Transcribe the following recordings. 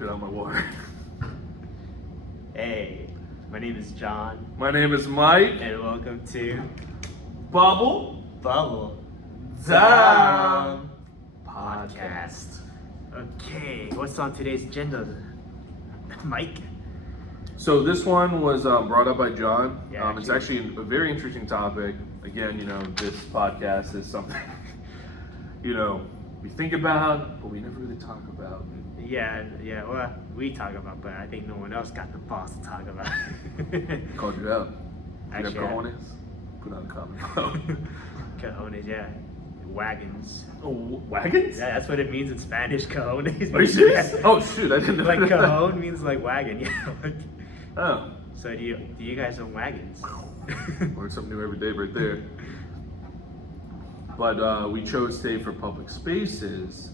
Get out my water. Hey, my name is John, My name is Mike. and welcome to Bubble Bubble Down Podcast. Okay, what's on today's agenda, Mike? So this one was brought up by John. Yeah, It's actually a very interesting topic. Again, this podcast is something, we think about, but we never really talk about. Yeah, well, we talk about, but I think no one else got the balls to talk about. Called you out. Actually, You have cojones? Put on a comment. Cojones, yeah. Wagons. Oh, wagons? Yeah, that's what it means in Spanish, cojones. Are you serious? Oh shoot, I didn't know. Like cajon means like wagon, yeah. Oh. So do you guys own wagons? Learn something new every day right there. But we chose today for public spaces.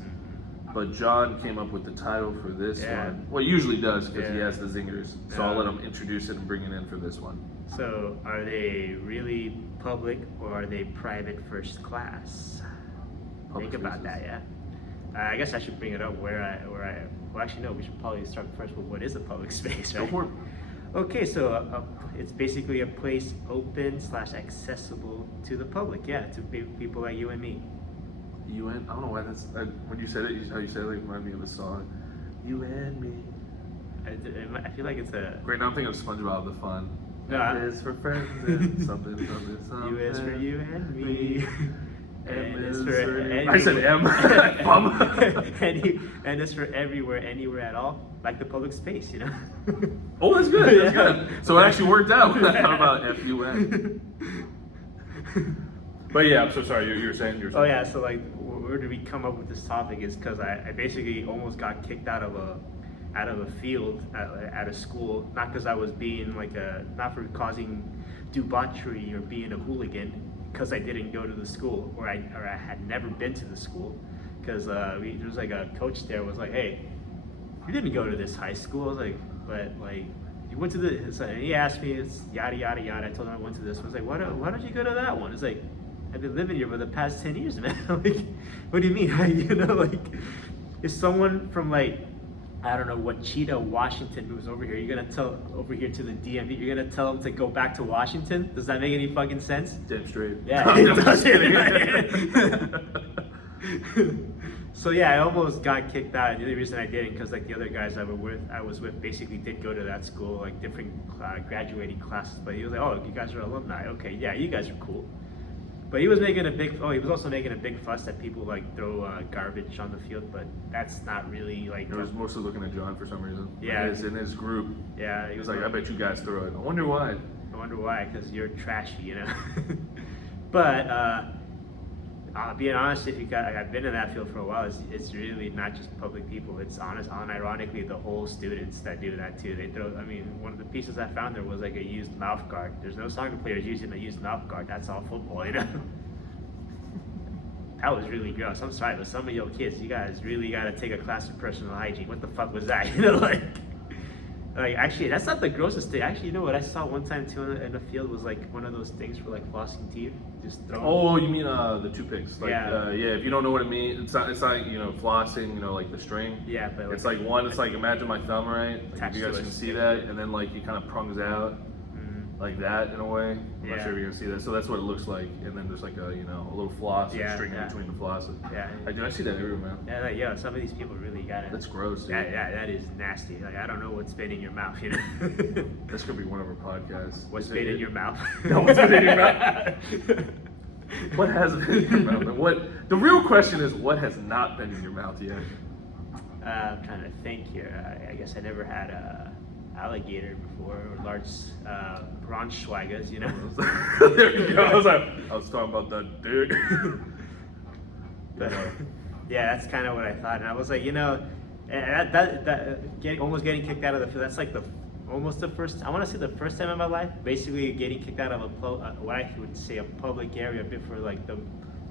But John came up with the title for this one. Well, he usually does because he has the zingers. So I'll let him introduce it and bring it in for this one. So are they really public or are they private first class? Public Think about spaces. that, yeah. I guess I should bring it up well, actually, no, we should probably start first with what is a public space, right? Go for it. Okay, so it's basically a place open / accessible to the public, yeah, to people like you and me. You and I don't know why when you said it, how you said it, like, reminded me of a song. You and me. I feel like it's a... Great, now I'm thinking of SpongeBob the Fun. No, F is for friends and something. U is for you and me. M And is it's for for... I said M. and it's for everywhere, anywhere at all, like the public space, Oh, that's good. That's Yeah. good. So it actually worked out when I thought about FUN. But yeah, I'm so sorry. You were saying. Oh yeah, so like, where did we come up with this topic? Is because I basically almost got kicked out of a field at a school, not because I was being not for causing debauchery or being a hooligan, because I didn't go to the school, or I had never been to the school, because there was like a coach there was like, hey, you didn't go to this high school. I was like, but like, you went to the, and he asked me, it's yada yada yada. I told him I went to this one. I was like, why don't you go to that one? It's like, I've been living here for the past 10 years, man. Like, what do you mean? Like, if someone from like, I don't know, Wichita, Washington moves over here, you're gonna tell over here to the DMV, you're gonna tell them to go back to Washington? Does that make any fucking sense? Damn straight. Yeah, it does. So yeah, I almost got kicked out. And the only reason I didn't, because like the other guys I was with basically did go to that school, like different graduating classes. But he was like, "Oh, you guys are alumni. Okay, yeah, you guys are cool." But he was making he was also making a big fuss that people like throw garbage on the field. But that's not really like. I was mostly looking at John for some reason. Yeah. In his group. Yeah, He was like, I bet you guys throw it. I wonder why. I wonder why, because you're trashy, But being honest, I've been in that field for a while. It's really not just public people. It's unironically the whole students that do that too. They throw. I mean, one of the pieces I found there was like a used mouth guard. There's no soccer players using a used mouth guard. That's all football, That was really gross. I'm sorry, but some of your kids, you guys really gotta take a class of personal hygiene. What the fuck was that? Like actually, that's not the grossest thing. Actually, you know what I saw one time too in the field was like one of those things for like flossing teeth. Just throw. Oh, you mean the toothpicks? Like, Yeah. If you don't know what it means, it's not flossing. Like the string. Yeah, but It's like one. It's like imagine my thumb, right? Like, if you guys can see that, and then like he kind of prongs out. Like that in a way. I'm not sure if you're gonna see that. So that's what it looks like. And then there's like a little floss and string in between the flosses. Yeah. I see that everywhere, man. Yeah, like, some of these people really got it. That's gross. Dude. Yeah, that is nasty. Like, I don't know what's been in your mouth, That's gonna be one of our podcasts. What's been in your mouth? No, what's been in your mouth? What has been in your mouth? And the real question is, what has not been in your mouth yet? I'm trying to think here. I guess I never had a alligator before, or large Braunschweigers, There you go. I was talking about that dick. But, yeah, that's kind of what I thought, and I was like, almost getting kicked out of the field. That's like almost the first. I want to say the first time in my life, basically getting kicked out of what I would say a public area, before like the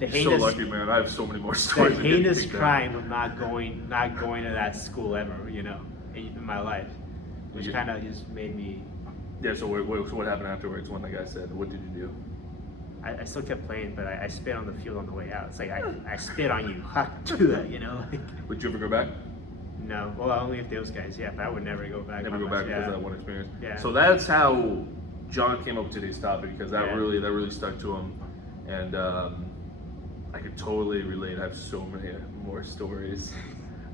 heinous. So lucky, man. I have so many more stories. The heinous crime of not going to that school ever, in my life. Which kind of just made me... Yeah, so what happened afterwards when the guy said, what did you do? I still kept playing, but I spit on the field on the way out. It's like, I spit on you. How do that, Would you ever go back? No, well, only if those guys, yeah, but I would never go back. Never go back because of that one experience. Yeah. So that's how John came up with today's topic, because that Yeah. really stuck to him, and I could totally relate. I have so many more stories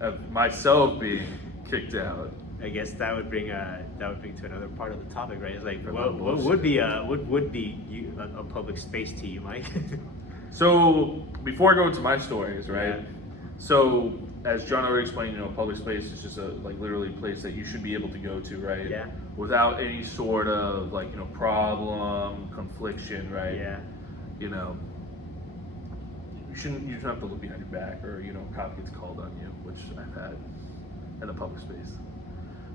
of myself being kicked out. I guess that would bring to another part of the topic, right? It's like what Bullshit. would be a public space to you, Mike? So before I go into my stories, right? Yeah. So as John already explained, public space is just a literally a place that you should be able to go to, right? Yeah. Without any sort of problem, confliction, right? Yeah. You shouldn't have to look behind your back, or cop gets called on you, which I've had in a public space.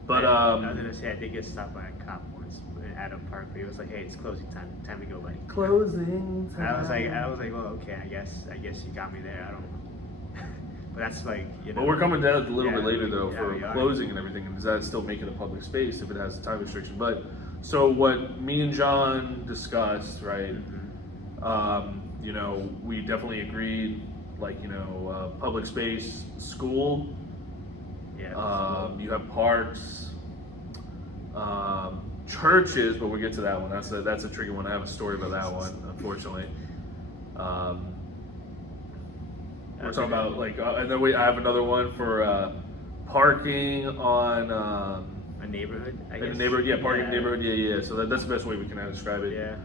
But I was gonna say I did get stopped by a cop once at a park where he was like, "Hey, it's closing time. Time to go, buddy." Closing time. I was like, well, okay, I guess you got me there. I don't know. But that's But we're coming down a little bit later though yeah, for we are. closing and everything, and does that still make it a public space if it has a time restriction? But so what me and John discussed, right? We definitely agreed, public space, school. Yeah. You have parks, churches, but we'll get to that one. That's a tricky one. I have a story about that one, unfortunately. We're talking about and then I have another one for parking on a neighborhood, I guess. in a neighborhood, parking in a neighborhood, yeah. So that's the best way we can describe it. Yeah.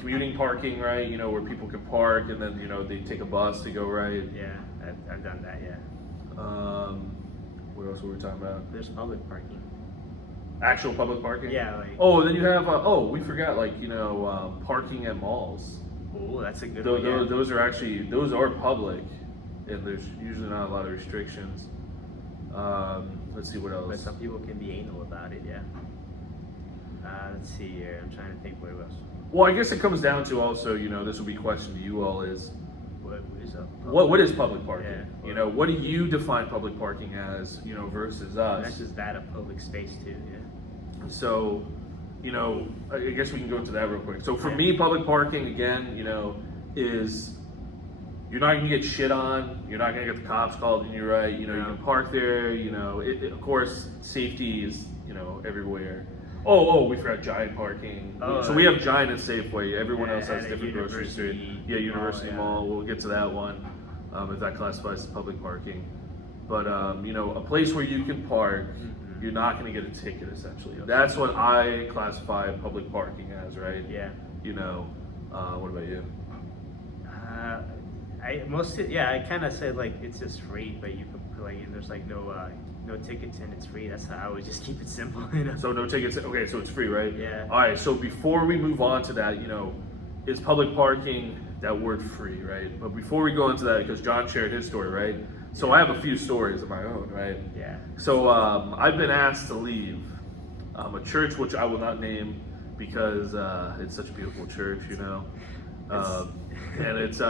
Commuting parking, right? Where people can park and then they take a bus to go, right? Yeah, I've done that. Yeah. What else were we talking about? There's public parking. Actual public parking? Yeah, Oh, then you have we forgot parking at malls. Oh, that's a good one. Yeah. Those are public, and there's usually not a lot of restrictions. Let's see what else. But some people can be anal about it. Yeah. Let's see here. I'm trying to think what else. Well, I guess it comes down to also, this will be a question to you all is, What is up? what is public parking? Yeah. What do you define public parking as, versus us? That's just that a public space too. Yeah. So, I guess we can go into that real quick. So for me, public parking, again, is you're not gonna get shit on. You're not gonna get the cops called on you, right? You can park there. Of course, safety is, everywhere. Oh, we forgot Giant parking. So we have Giant and Safeway. Everyone else has different grocery stores. Yeah, University Mall. We'll get to that one if that classifies as public parking. But a place where you can park, you're not going to get a ticket. Essentially, that's what I classify public parking as, right? Yeah. What about you? I kind of said it's just free, but you can there's no tickets and it's free. That's how I would just keep it simple. So no tickets. Okay, so it's free, right? Yeah. All right. So before we move on to that, is public parking that word free, right? But before we go into that, because John shared his story, right? So I have a few stories of my own, right? Yeah. So I've been asked to leave a church which I will not name because it's such a beautiful church, and it's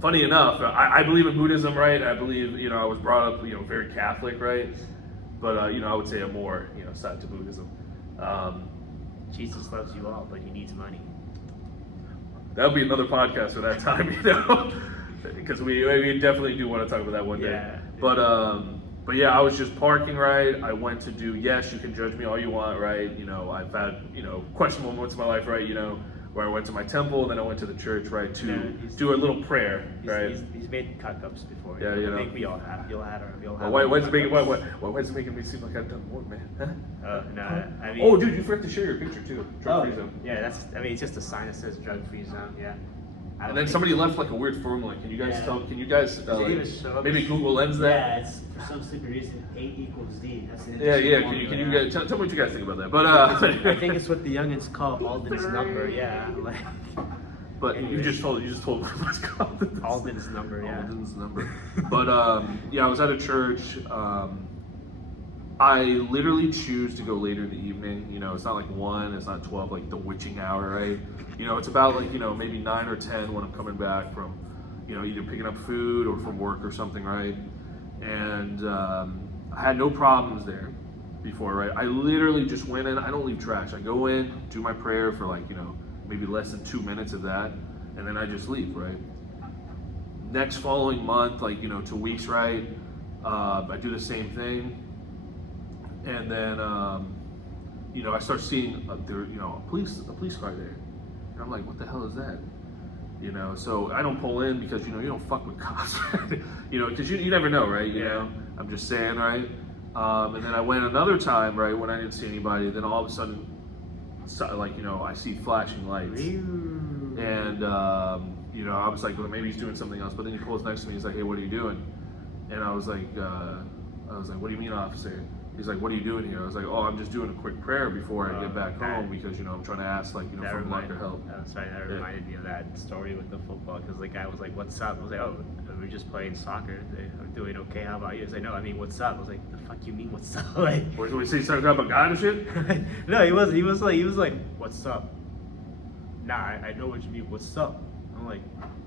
funny enough. I believe in Buddhism, right? I believe I was brought up very Catholic, right? But I would say I'm more side to Buddhism. Jesus loves you all, but he needs money. That'll be another podcast for that time, because we definitely do want to talk about that one day. Yeah. But yeah, I was just parking, right? I went to do, yes, you can judge me all you want, right? I've had questionable moments in my life, right? Where I went to my temple, then I went to the church, right, to do a little prayer, right? He's made cock-ups before. Yeah, I think we all have. You'll have. Why is it making me seem like I've done more, man? Huh? No, I mean. Oh, dude, you forgot to share your picture too. Drug-free zone. Yeah, it's just a sign that says drug-free zone. Yeah. And then somebody left a weird formula. Can you guys tell? Can you guys maybe Google Lens that? Yeah, it's for some stupid reason A equals D. That's the Yeah. Can you guys tell me what you guys think about that? But I think it's what the youngins call Alden's number. Yeah. But you just told what's called Alden's number. Yeah. Alden's number. But I was at a church. I literally choose to go later in the evening. It's not 1, it's not 12, like the witching hour, right? It's about maybe 9 or 10 when I'm coming back from, either picking up food or from work or something, right? And I had no problems there before, right? I literally just went in. I don't leave trash. I go in, do my prayer for maybe less than 2 minutes of that, and then I just leave, right? Next following month, 2 weeks, right? I do the same thing, and then you know, I start seeing there, you know, a police car there, and I'm like, what the hell is that? You know, so I don't pull in because, you know, you don't fuck with cops, right? You know, because you never know, right? You know, I'm just saying, right? And then I went another time, right, when I didn't see anybody. Then all of a sudden, like, you know, I see flashing lights, and you know, I was like, well, maybe he's doing something else. But then he pulls next to me. He's like, hey, what are you doing? And I was like, what do you mean, officer? He's like, what are you doing here? I was like, oh, I'm just doing a quick prayer before I get back home because, you know, I'm trying to ask, like, you know, for luck or help. Sorry, that reminded me of that story with the football, because the guy was like, what's up? I was like, oh, we're just playing soccer. I'm doing okay. How about you? I was like, no, I mean, what's up? I was like, the fuck you mean, what's up? Like, What did we say something about God and shit? No, he was like, what's up? Nah, I know what you mean. What's up? I'm like,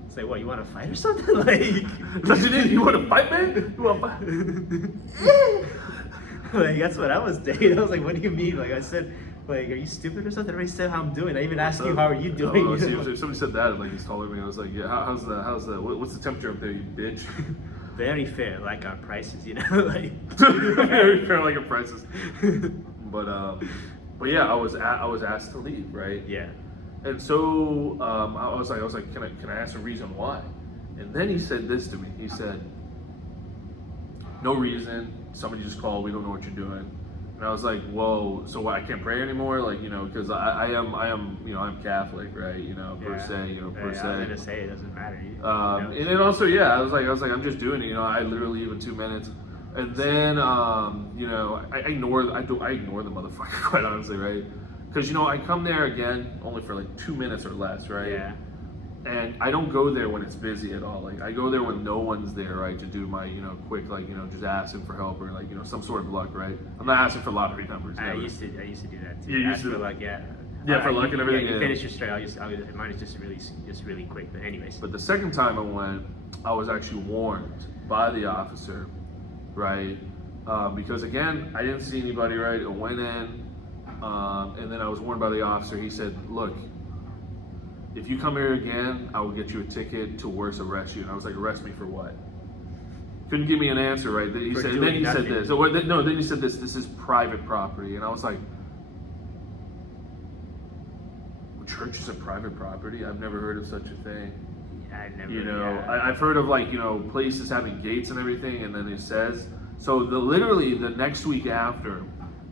say what? You want to fight or something? Like, That's what you did? You want to fight, man? You want to fight? Like, that's what I was saying. I was like, what do you mean? Like, I said, like, are you stupid or something? I already said how I'm doing. I even asked you, how are you doing? Oh, see, if somebody said that, like, he's taller than me. I was like, yeah, how's the, what's the temperature up there, you bitch? Very fair, like our prices, you know, like. Very fair, like our prices. But yeah, I was asked to leave, right? Yeah. And so I was like, can I ask a reason why? And then he said this to me. He said, no reason. Somebody just called. We don't know what you're doing. And I was like, whoa. So what? I can't pray anymore? Like, you know, because I am, you know, I'm Catholic, right? You know, per se. You know, per se. I was gonna say it doesn't matter. And then also, yeah, I was like, I'm just doing it. You know, I literally leave in 2 minutes. And then, you know, I ignore the motherfucker, quite honestly, right? Because, you know, I come there again only for like 2 minutes or less, right? Yeah. And I don't go there when it's busy at all. Like, I go there when no one's there, right, to do my, you know, quick, like, you know, just asking for help or, like, you know, some sort of luck, right? I'm not asking for lottery numbers. I used to do that too. You used Ask to? for luck, yeah. Yeah, for luck and everything. Yeah, you finish your story. Mine is just really quick. But anyways. But the second time I went, I was actually warned by the officer, right? Because again, I didn't see anybody, right? I went in, and then I was warned by the officer. He said, look, if you come here again, I will get you a ticket to worse, arrest you. And I was like, arrest me for what? Couldn't give me an answer, right? Then he said this. Then he said this is private property. And I was like, church is a private property? I've never heard of such a thing. I never. You know, I've heard of, like, you know, places having gates and everything, and then it says, so literally the next week after,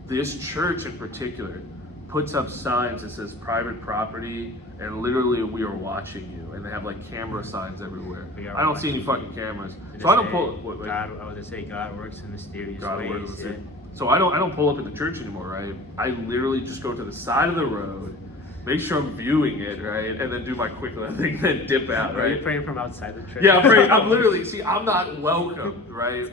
this church in particular puts up signs that says private property, and literally we are watching you, and they have like camera signs everywhere. I don't see any fucking cameras, so I don't pull. God, I was gonna say God works in mysterious ways. Yeah. So I don't pull up in the church anymore, right? I literally just go to the side of the road, make sure I'm viewing it, right, and then do my quick little thing, then dip out, right? Are you praying from outside the church? Yeah, I'm praying. I'm literally, see, I'm not welcome, right?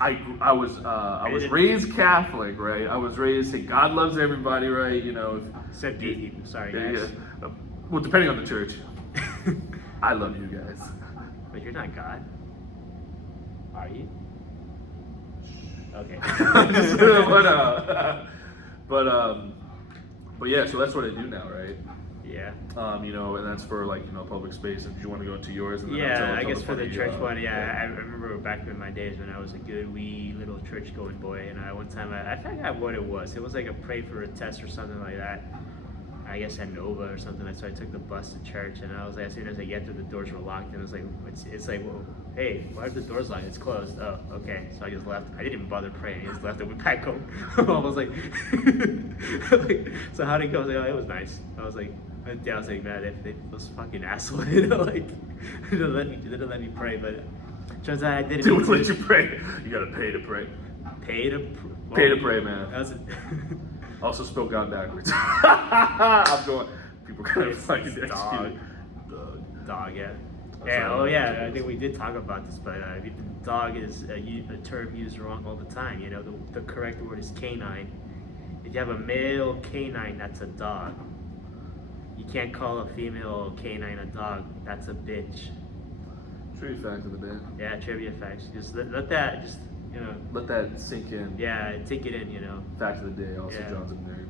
I was raised Catholic, right? I was raised, hey, God loves everybody, right? You know. Except gay people. Sorry, guys. Yeah. Well, depending on the church. I love you guys. But you're not God. Are you? Okay. But yeah, so that's what I do now, right? Yeah. You know, and that's for, like, you know, public space. If you want to go into yours, and then yeah, I guess for the church one, yeah. I remember back in my days when I was a good wee little church going boy, and one time I forgot what it was. It was like a pray for a test or something like that. I guess at Nova or something. So I took the bus to church, and I was like, as soon as I get there, the doors were locked, and it was like, it's like, well, hey, why are the doors locked? It's closed. Oh, okay. So I just left. I didn't even bother praying. I just left and went back home. I was like, so how'd it go? I was like, oh, it was nice. I was like, man, if those fucking assholes, you know, like, they didn't let me pray, but turns out I didn't. Dude, let you pray. You gotta pay to pray. Pay to pray, man. That's it. Also spell God backwards. I'm going. People kind of fucking execute. Dog, yeah. Yeah. Oh, yeah. I think we did talk about this, but dog is a term used wrong all the time. You know, the correct word is canine. If you have a male canine, that's a dog. You can't call a female canine a dog. That's a bitch. Trivia fact of the day. Yeah, trivia facts. Just let that just. You know, let that sink in. Yeah, take it in, you know. Fact of the day, also John's a nerd.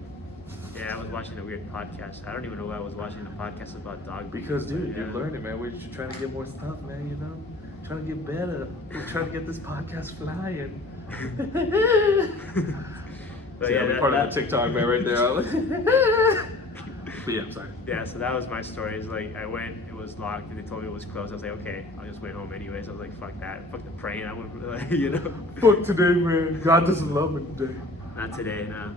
Yeah, I was watching a weird podcast. I don't even know why I was watching a podcast about dog. Because, dude, you're learning, man. We're just trying to get more stuff, man, you know? trying to get better. We're trying to get this podcast flying. But so yeah, part of the TikTok man right there. But yeah, I'm sorry. Yeah, so that was my story. It's like I went, it was locked, and they told me it was closed. I was like, okay, I'll just wait home anyways. I was like, fuck that, fuck the praying. I wouldn't like, you know. Fuck today, man. God doesn't love me today. Not today, no.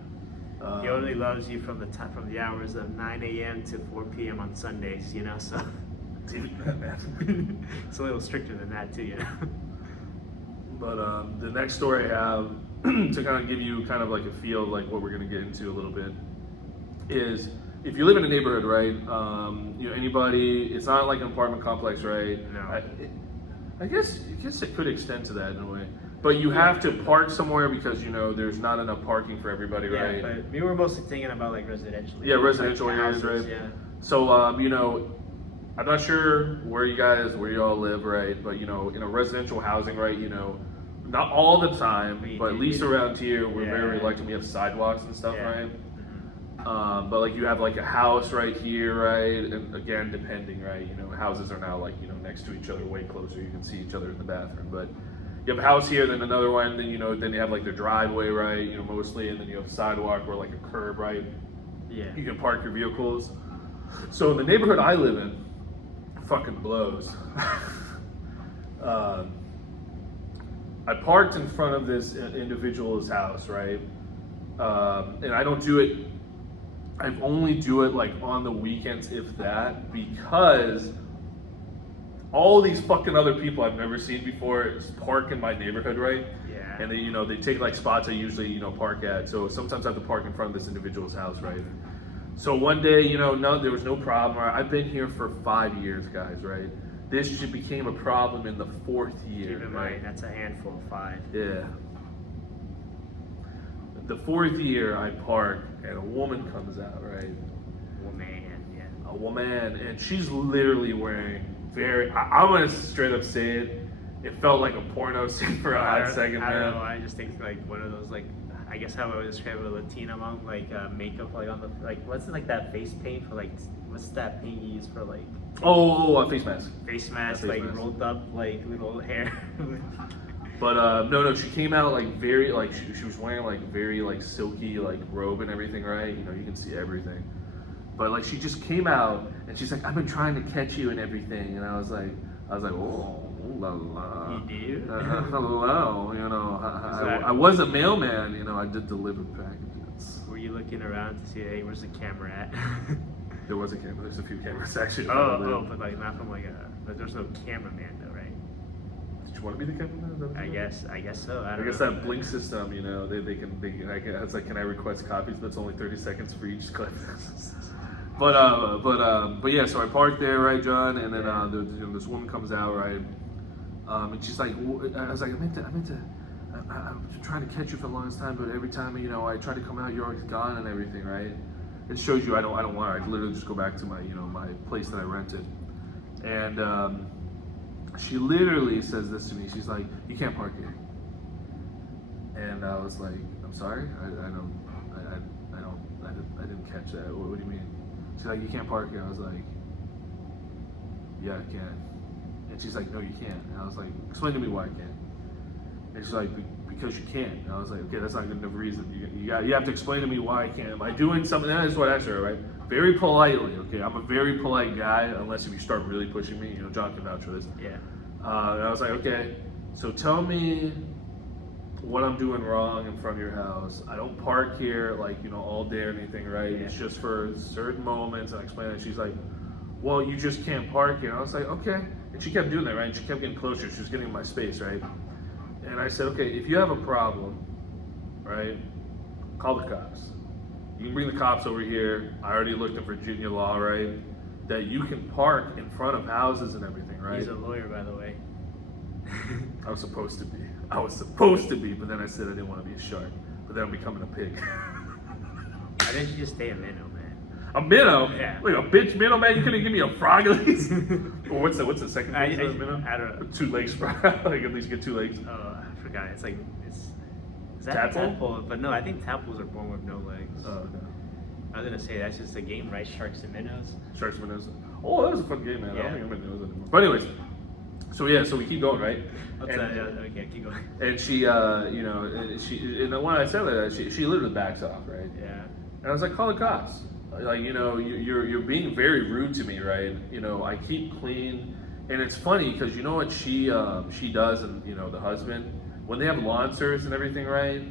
He only loves you from the hours of 9 a.m. to 4 p.m. on Sundays, you know. So it's a little stricter than that too, you know. But the next story I have to kind of give you kind of like a feel of like what we're gonna get into a little bit is if you live in a neighborhood, right? You know, anybody, it's not like an apartment complex, right? No. I guess it could extend to that in a way. But you have to park somewhere because, you know, there's not enough parking for everybody, right? Yeah, but we were mostly thinking about like residential. Yeah, residential like areas, houses, right? Yeah. So, you know, I'm not sure where you all live, right? But, you know, in a residential housing, right, you know, not all the time, but at least around here, we're very reluctant. We have sidewalks and stuff, right? But like you have like a house right here, right? And again, depending, right? You know, houses are now like, you know, next to each other, way closer. You can see each other in the bathroom. But you have a house here, then another one, then, you know, then you have like the driveway, right? You know, mostly, and then you have sidewalk or like a curb, right? Yeah. You can park your vehicles. So in the neighborhood I live in, it fucking blows. I parked in front of this individual's house, right? And I don't do it, I only do it like on the weekends, if that, because all these fucking other people I've never seen before park in my neighborhood, right? Yeah. And they, you know, they take like spots I usually, you know, park at. So sometimes I have to park in front of this individual's house, right? So one day, you know, there was no problem. I've been here for 5 years, guys, right? This became a problem in the 4th year. Keep in right? mind, that's a handful of 5. Yeah. The 4th year I park and a woman comes out, right? Woman, yeah. A woman, and she's literally wearing I'm gonna straight up say it. It felt like a porno scene for a hot second, I man. don't know. I just think like one of those like, I guess how I would describe a Latina mom, like makeup, like on the what's like that face paint for like what's that paint you use for like a face mask. face mask, Face like mask. rolled up like little hair. But no, she came out like very like she was wearing like very like silky like robe and everything, right? You know, you can see everything. But like she just came out and she's like, I've been trying to catch you and everything, and I was like, oh la la. You do? Hello, you know, I was a mailman, you know, I did deliver packages. Were you looking around to see, hey, where's the camera at? There was a camera. There's a few cameras actually. But like not from like but there's no cameraman though, right? Did you want to be the cameraman? I guess so. I guess know. that blink system, you know, they can it's like, can I request copies? That's only 30 seconds for each clip. But yeah, so I parked there, right, John, and then this woman comes out, right, and she's like, I was like, I'm trying to catch you for the longest time, but every time, you know, I try to come out, you're always gone and everything, right? It shows you I don't want her. I literally just go back to my, you know, my place that I rented, and she literally says this to me. She's like, you can't park here, and I was like, I'm sorry, I didn't catch that. What do you mean? She's like, you can't park here. I was like, yeah, I can. And she's like, no, you can't. And I was like, explain to me why I can't. And she's like, because you can't. And I was like, okay, that's not good enough reason. You have to explain to me why I can't. Am I doing something? And that's what I asked her, right? Very politely, okay? I'm a very polite guy, unless if you start really pushing me. You know, John can vouch for this. Yeah. And I was like, okay, so tell me what I'm doing wrong in front of your house. I don't park here like, you know, all day or anything, right? Yeah. It's just for certain moments. And I explained it. She's like, well, you just can't park here. And I was like, okay. And she kept doing that, right? And she kept getting closer. She was getting in my space, right? And I said, okay, if you have a problem, right, call the cops. You can bring the cops over here. I already looked at Virginia law, right? That you can park in front of houses and everything, right? He's a lawyer, by the way. I was supposed to be, but then I said I didn't want to be a shark. But then I'm becoming a pig. Why didn't you just stay a minnow, man? A minnow? Yeah. Like a bitch minnow, man? You couldn't give me a frog at least? Or what's the second I thing of a minnow? don't know. With 2 legs, like at least get 2 legs. Oh, I forgot. Is that Tadpole? tadpole? But no, I think tadpoles are born with no legs. Oh, okay. I was gonna say that's just a game, right? Sharks and minnows. Sharks, minnows. Oh, that was a fun game, man. I Yeah. don't think I'm minnows anymore. But anyways, So yeah, so we keep going, right? Okay, keep going. And she, you know, and when I said that, she literally backs off, right? Yeah. And I was like, call the cops. Like, you know, you're being very rude to me, right? You know, I keep clean, and it's funny because you know what she does, and you know the husband, when they have lawn service and everything, right?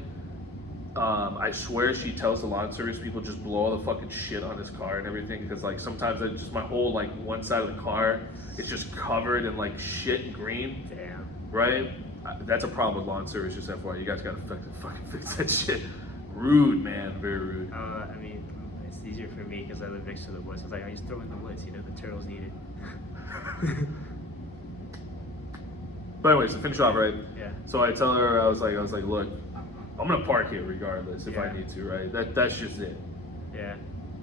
I swear she tells the lawn service people just blow all the fucking shit on his car and everything, because like sometimes I just, my whole like one side of the car is just covered in like shit and green. Damn. Right? That's a problem with lawn service, just FYI. You guys gotta fucking fix that shit. Rude, man. Very rude. I mean, it's easier for me because I live next to the woods. I was like, I just throw in the woods, you know, the turtles eat it. But anyways, to finish off, right? Yeah. So I tell her, I was like, look, I'm gonna park here regardless if I need to, right? That's just it. Yeah.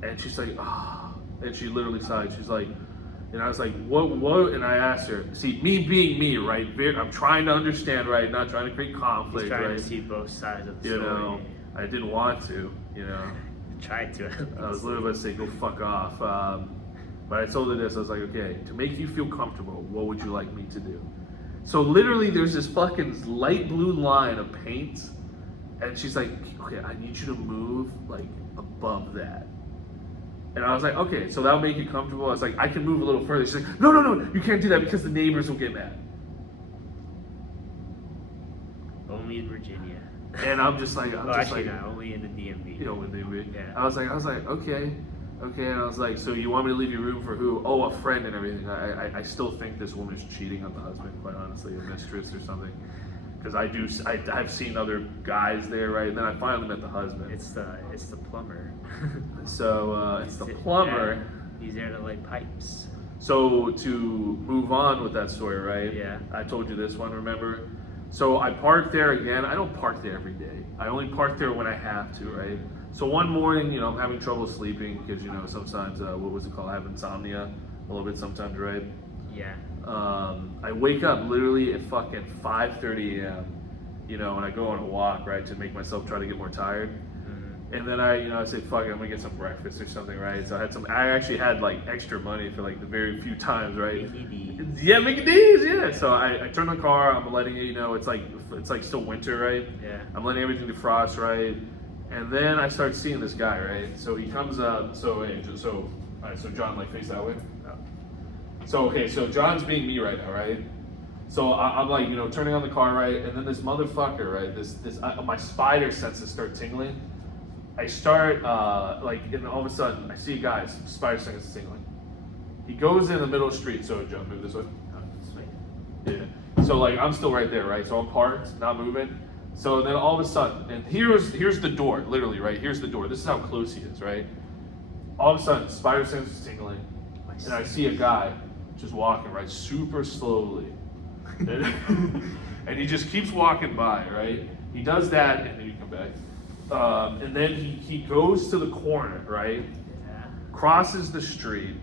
And she's like, ah, and she literally sighed. She's like, and I was like, what? And I asked her, see, me being me, right? I'm trying to understand, right? Not trying to create conflict, He's trying right? to see both sides of the you story. know, I didn't want to, you know. Tried to. I was literally about to say, go fuck off. But I told her this, I was like, okay, to make you feel comfortable, what would you like me to do? So literally there's this fucking light blue line of paint, and she's like, okay, I need you to move like above that. And I was like, okay, so that'll make you comfortable. I was like, I can move a little further. She's like, no, you can't do that because the neighbors will get mad. Only in Virginia. And I'm just like, only in the DMV. You know, in the DMV. Yeah. I was like, okay. And I was like, so you want me to leave your room for who? Oh, a friend and everything. I still think this woman's cheating on the husband, quite honestly, a mistress or something. Because I've seen other guys there, right? And then I finally met the husband. It's the plumber. So it's the plumber. Yeah, he's there to lay pipes. So to move on with that story, right? Yeah. I told you this one, remember? So I parked there again. I don't park there every day. I only park there when I have to, right? So one morning, you know, I'm having trouble sleeping because, you know, sometimes, what was it called? I have insomnia a little bit sometimes, right? Yeah. I wake up literally at fucking 5:30 a.m., you know, and I go on a walk, right, to make myself try to get more tired. Mm-hmm. And then I say, fuck it, I'm gonna get some breakfast or something, right? So I actually had like extra money for like the very few times, right? Yeah, Mickey D's, yeah. So I turn the car, I'm letting it, you know, it's like still winter, right? Yeah. I'm letting everything defrost, right? And then I start seeing this guy, right? So he comes up, all right, so John, like, face that way. So, okay, so John's being me right now, right? So I'm like, you know, turning on the car, right? And then this motherfucker, right? My spider senses start tingling. I start, and all of a sudden, I see a guy, spider senses tingling. He goes in the middle of the street, so John, move this way. Yeah. So, like, I'm still right there, right? So I'm parked, not moving. So then all of a sudden, and here's the door, literally, right? Here's the door. This is how close he is, right? All of a sudden, spider sense is tingling, and I see a guy just walking, right, super slowly. And he just keeps walking by, right? He does that, and then you come back. And then he goes to the corner, right? Yeah. Crosses the street.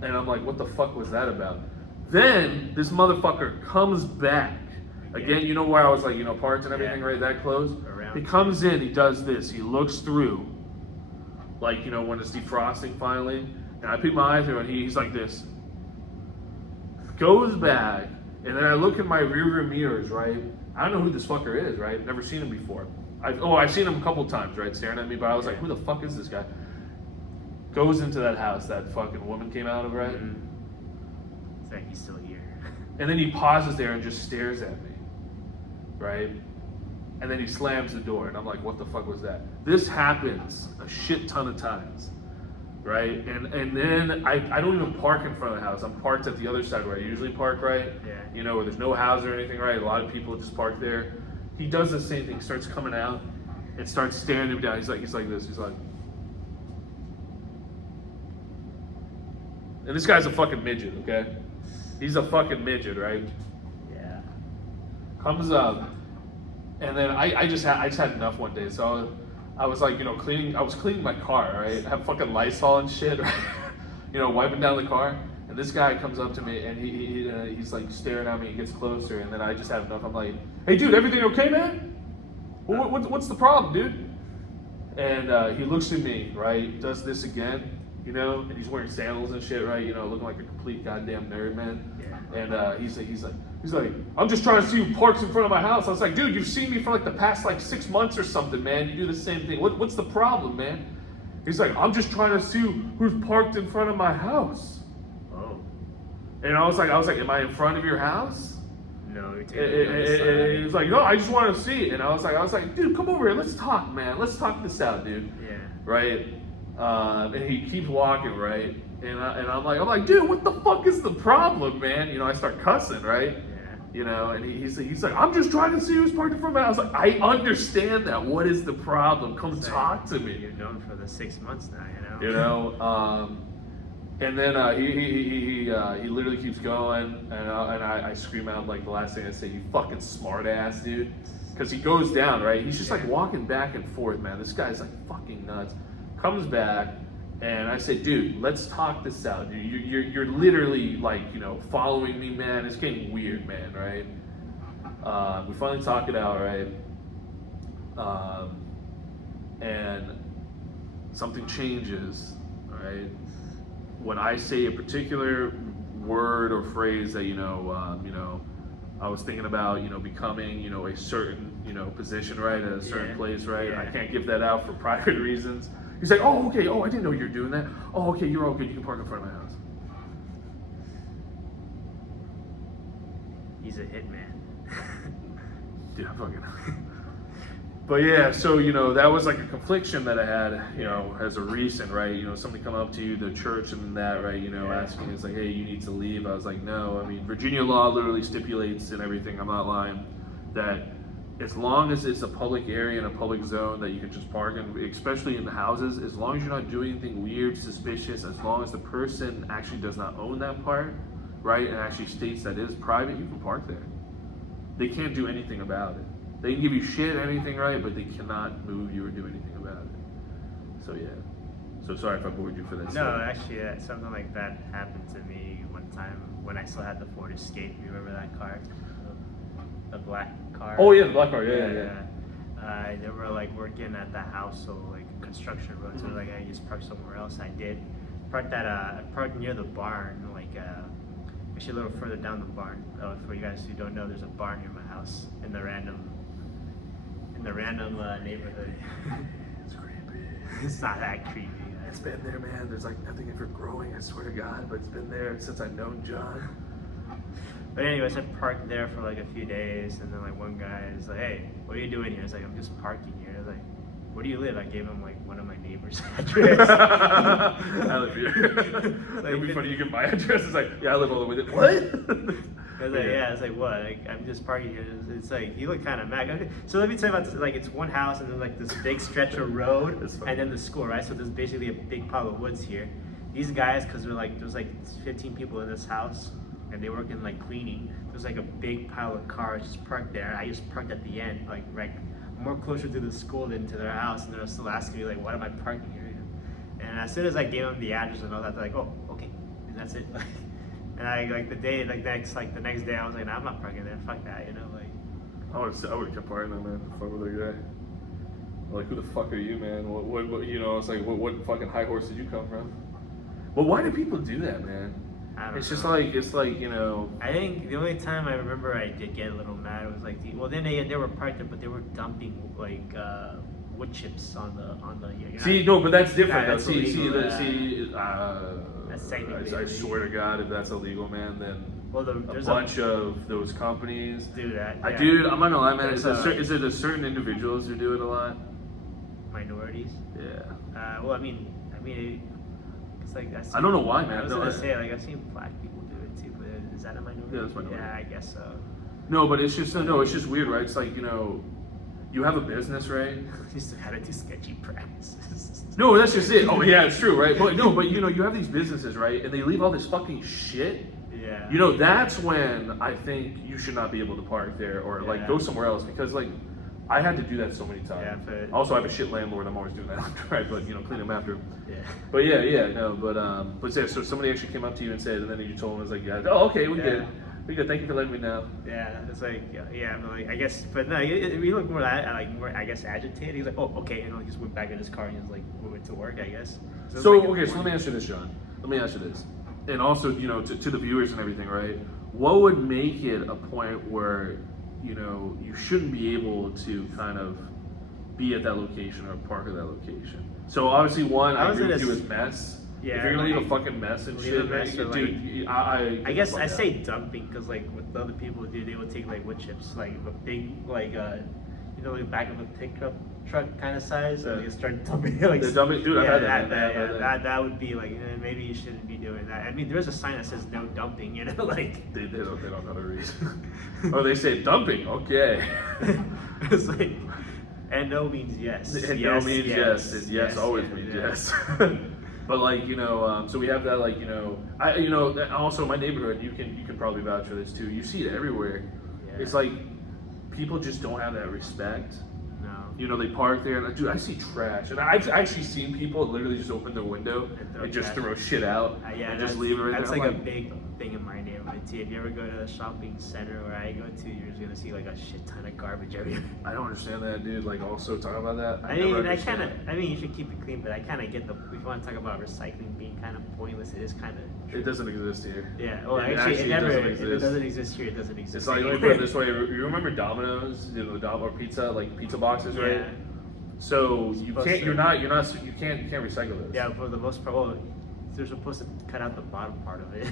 And I'm like, what the fuck was that about? Then this motherfucker comes back. Again, you know where I was like, you know, parts and everything, right? That close. He comes in, he does this, he looks through, like, you know, when it's defrosting finally, and I peek my eye through, and he's like this. Goes back, and then I look in my rearview mirrors, right? I don't know who this fucker is, right? Never seen him before. I've seen him a couple times, right, staring at me, but I was like, who the fuck is this guy? Goes into that house that fucking woman came out of, right? Mm-hmm. It's like he's still here. And then he pauses there and just stares at me, right? And then he slams the door, and I'm like, what the fuck was that? This happens a shit ton of times, right? And then I don't even park in front of the house. I'm parked at the other side where I usually park, right? Yeah. You know, where there's no house or anything, right? A lot of people just park there. He does the same thing, starts coming out and starts staring him down. He's like this. He's like, and this guy's a fucking midget, okay? He's a fucking midget, right? Yeah. Comes up, and then I just had enough one day. So I was like, you know, I was cleaning my car, right? I have fucking Lysol and shit, right? You know, wiping down the car. And this guy comes up to me, and he's like staring at me. He gets closer, and then I just had enough. I'm like, hey, dude, everything okay, man? What's the problem, dude? And he looks at me, right? Does this again. you know, and he's wearing sandals and shit, right? You know, looking like a complete goddamn nerd, man. Yeah. And he's like, I'm just trying to see who parks in front of my house. I was like, dude, you've seen me for like the past like 6 months or something, man. You do the same thing. What's the problem, man? He's like, I'm just trying to see who's parked in front of my house. Oh. And I was like, am I in front of your house? No, you're And he was like, no, I just want to see it. And I was like, dude, come over here. Let's talk, man. Let's talk this out, dude. Yeah. Right? And he keeps walking, right? And I'm like, dude, what the fuck is the problem, man? You know, I start cussing, right? Yeah. You know, and he's like, I'm just trying to see who's parked in front of me. I was like, I understand that. What is the problem? Come talk to me. You're known for the 6 months now, you know. You know, and then he literally keeps going, and I scream out like the last thing I say, you fucking smart ass, dude, because he goes down, right? He's just like walking back and forth, man. This guy's like fucking nuts. Comes back, and I say, dude, let's talk this out. You're literally like, you know, following me, man. It's getting weird, man, right? We finally talk it out, right? And something changes, right? When I say a particular word or phrase that, you know, I was thinking about, you know, becoming, you know, a certain, you know, position, right, at a certain place, right? Yeah. I can't give that out for private reasons. He's like, oh, okay, oh, I didn't know you were doing that. Oh, okay, you're all good. You can park in front of my house. He's a hitman. Dude, I'm fucking. But yeah, so, you know, that was like a confliction that I had, you know, as a recent, right? You know, somebody come up to you, the church and that, right? You know, asking, it's like, hey, you need to leave. I was like, no. I mean, Virginia law literally stipulates and everything, I'm not lying, that as long as it's a public area and a public zone that you can just park in, especially in the houses, as long as you're not doing anything weird, suspicious, as long as the person actually does not own that part, right? And actually states that it is private, you can park there. They can't do anything about it. They can give you shit, anything, right? But they cannot move you or do anything about it. So yeah. So sorry if I bored you for that. No, actually, something like that happened to me one time when I still had the Ford Escape. You remember that car? The black car. Oh yeah, the black car. Yeah. They were like working at the house, so like construction road. So like I just parked somewhere else. I did parked near the barn, like actually a little further down the barn. For you guys who don't know, there's a barn near my house in the random neighborhood. It's creepy. It's not that creepy. It's been there, man. There's like nothing ever growing, I swear to God, but it's been there since I've known John. But anyways, I parked there for like a few days, and then like one guy is like, hey, what are you doing here? It's like, I'm just parking here. I was like, where do you live? I gave him like one of my neighbor's address. I live here. It'd be funny, you get my address, it's like, yeah, I live all the way there. What? I was like, yeah, it's like, what? Like, I'm just parking here. It's like, you look kind of mad. Okay. So let me tell you about this. Like, it's one house and then like this big stretch of road and then the school, right? So there's basically a big pile of woods here. These guys, because there's like 15 people in this house and they work in like cleaning. There's like a big pile of cars just parked there. I just parked at the end, like right more closer to the school than to their house. And they're still asking me like, what am I parking here? And as soon as I gave them the address and all that, they're like, oh, okay. And that's it. And I like the next day I was like, nah, I'm not parking there. Fuck that, you know, like. I would have kept parking there, man. Fuck with that guy. Like, who the fuck are you, man? What you know? It's like, what fucking high horse did you come from? But why do people do that, man? I don't know. It's like you know. I think the only time I remember I did get a little mad was like, then they were parked there, but they were dumping like wood chips on the. See, no, but that's different. That's illegal, That's technically I swear to God, if that's illegal, man, then there's a bunch of those companies do that. Yeah. Dude, I'm not gonna lie, man. Is it a certain individuals who do it a lot? Minorities. Yeah. Well, I mean, it's like I don't know why, man. I was gonna say like I've seen black people do it too, but is that a minority? Yeah, that's minority. Yeah, I guess so. No, but it's just weird, right? It's like, you know, you have a business, right? You still gotta do sketchy practices. No, that's just it. Oh yeah, it's true, right? But you know, you have these businesses, right? And they leave all this fucking shit. Yeah. You know, that's when I think you should not be able to park there or like go somewhere else, because like I had to do that so many times. Yeah, but also, I have a shit landlord. I'm always doing that, right? But you know, clean them after. Yeah. But yeah, no, but yeah. So somebody actually came up to you and said, and then you told them, it was like, yeah, oh, okay, we did. We go. Thank you for letting me know. Yeah, it's like but like I guess, but no, we look more I guess agitated. He's like, oh, okay, and he just went back in his car and he was like went to work, I guess. So let me ask you this, John. Let me ask you this, and also to the viewers and everything, right? What would make it a point where you shouldn't be able to kind of be at that location or park at that location? So obviously, one, I agree with you is mess. Yeah, if you're gonna leave a fucking mess and shit, dude, I guess I say dumping because like what the other people do, they would take like wood chips, like a big like like back of a pickup truck kind of size, and they start dumping it. Like dumping, dude. I've had that would be like maybe you shouldn't be doing that. I mean, there's a sign that says no dumping, like they don't know how to read. Or they say dumping. Okay. It's like and no means yes. And no means yes. And yes always means yes. But like so we have that also in my neighborhood you can probably vouch for this too. You see it everywhere. Yeah. It's like people just don't have that respect. No. They park there and dude, I see trash, and I've actually seen people literally just open their window and just throw shit out and just leave it right there. That's like a big thing in my neighborhood too. If you ever go to the shopping center where I go to, you're just gonna see like a shit ton of garbage everywhere. I don't understand that, dude. Like also talk about that. I mean you should keep it clean, but I kind of get if you want to talk about recycling being kind of pointless, it is kind of. It doesn't exist here. Yeah. Well, actually, it never. If it doesn't exist here, it doesn't exist. It's like let me put it this way. You remember Domino's, or pizza, like pizza boxes, right? Yeah. So you can't recycle this. Yeah, for the most part, well, they're supposed to cut out the bottom part of it.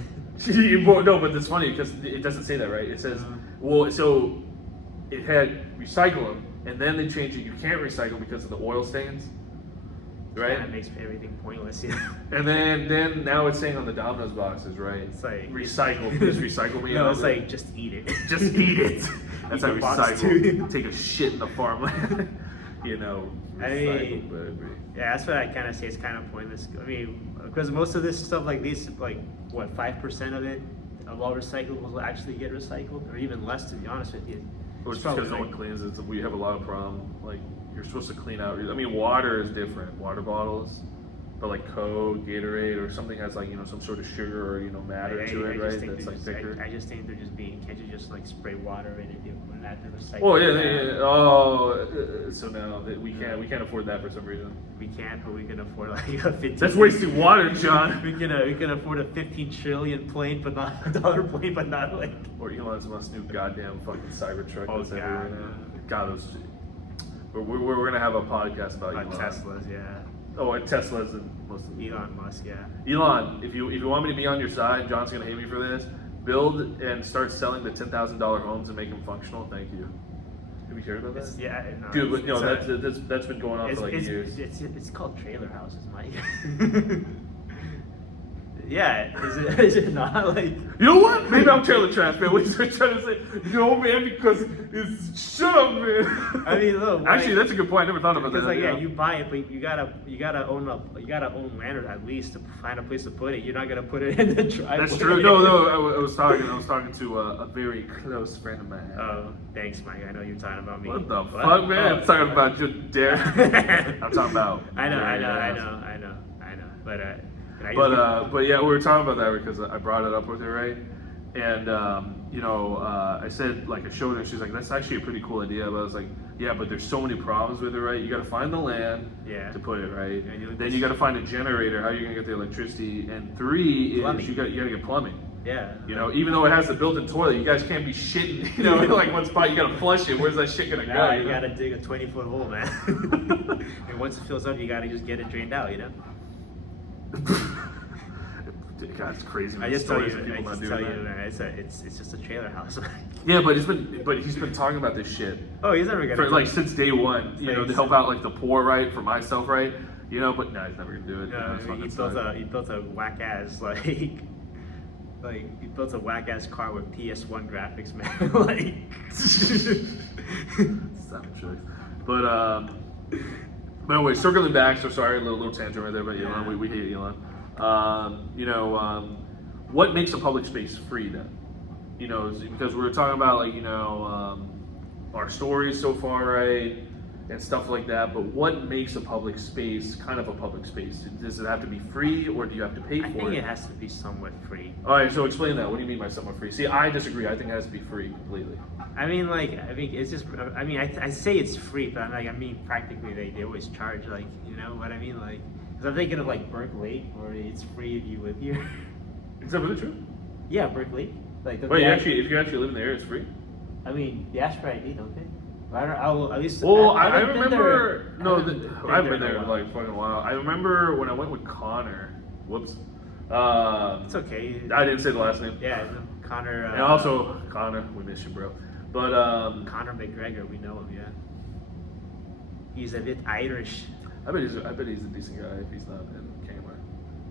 No, but it's funny because it doesn't say that, right? It says, so it had recycle them, and then they changed it. You can't recycle because of the oil stains, right? That makes everything pointless. Yeah. And then now it's saying on the Domino's boxes, right? It's like recycle. Please recycle me. No, it's like just eat it. Just eat it. That's how recycle. Take a shit in the farmland. I mean, yeah, that's what I kind of say. It's kind of pointless. I mean, because most of this stuff like these, like what 5% of all recyclables will actually get recycled, or even less, to be honest with you. Or it's because no one cleans it. We have a lot of problem. Like you're supposed to clean out. I mean, water is different. Water bottles. But like Coke, Gatorade, or something has like some sort of sugar or matter to it, right? That's like thicker. I just think they're just being. Can't you just like spray water in it and add the recycling? Oh yeah. Oh, so now we can't afford that for some reason. We can't, but we can afford like a 15. That's wasting water, John. we can afford a 15 trillion plane, but not a dollar plane, but not like. Or Elon Musk's new goddamn fucking Cybertruck that's everywhere now. God, those. We're gonna have a podcast about Elon. Teslas, yeah. Oh, and Tesla's and most of them. Elon Musk, yeah. Elon, if you want me to be on your side, John's gonna hate me for this. Build and start selling the $10,000 homes and make them functional. Thank you. Have you heard about that? Yeah, no, dude. But that's been going on for like years. It's called trailer houses, Mike. Yeah, is it not like? You know what? Maybe I'm trailer trash, man. What you're trying to say? No, man, because it's shut up, man. I mean, look. Actually, that's a good point. I never thought about that. Because like, you buy it, but you gotta own land at least to find a place to put it. You're not gonna put it in the driveway. That's true. No. I was talking to a very close friend of mine. Oh, thanks, Mike. I know you're talking about me. What the fuck, man? I'm talking about your dare. I'm talking about. I know. But yeah, we were talking about that because I brought it up with her, right? And I said, like, I showed her, she's like, that's actually a pretty cool idea. But I was like, yeah, but there's so many problems with it, right? You got to find the land to put it, right? Then you got to find a generator. How are you gonna get the electricity? And 3 is you got to get plumbing. Yeah. Even though it has the built-in toilet, you guys can't be shitting. In like one spot, you gotta flush it. Where's that shit gonna go? You gotta dig a 20-foot hole, man. And once it fills up, you gotta just get it drained out. God, it's crazy. I just tell you, man, it's just a trailer house. Yeah, but he's been talking about this shit. Oh, he's never gonna like since day one. To help out like the poor, right? For myself, right? But no, he's never gonna do it. No, he built a whack ass like he built a whack ass car with PS1 graphics, man. Like, but anyway, circling back. So sorry, a little tangent right there, but Elon, we hate Elon. What makes a public space free then? Because we were talking about like our stories so far, right? and stuff like that. But what makes a public space kind of a public space? Does it have to be free, or do you have to pay for it? I think it has to be somewhat free. All right, so explain that. What do you mean by somewhat free? See, I disagree. I think it has to be free completely. I mean, it's just. I mean, I say it's free, but I mean, practically they always charge. Like, you know what I mean? Like, because I'm thinking of like Berkeley, where it's free if you live here. Is that really true? Yeah, Berkeley. Like, Wait, if you actually live in the area, it's free? I mean, they ask for ID, don't they? I don't. I'll at least. Well, I haven't been remember. there- No, I've there been in a there while. like fucking a while. I remember when I went with Connor. Whoops. It's okay. I didn't say the last name. Yeah, no, Connor. And also Connor, we miss you, bro. But Connor McGregor, we know him. Yeah. He's a bit Irish. I bet he's a decent guy if he's not in camera.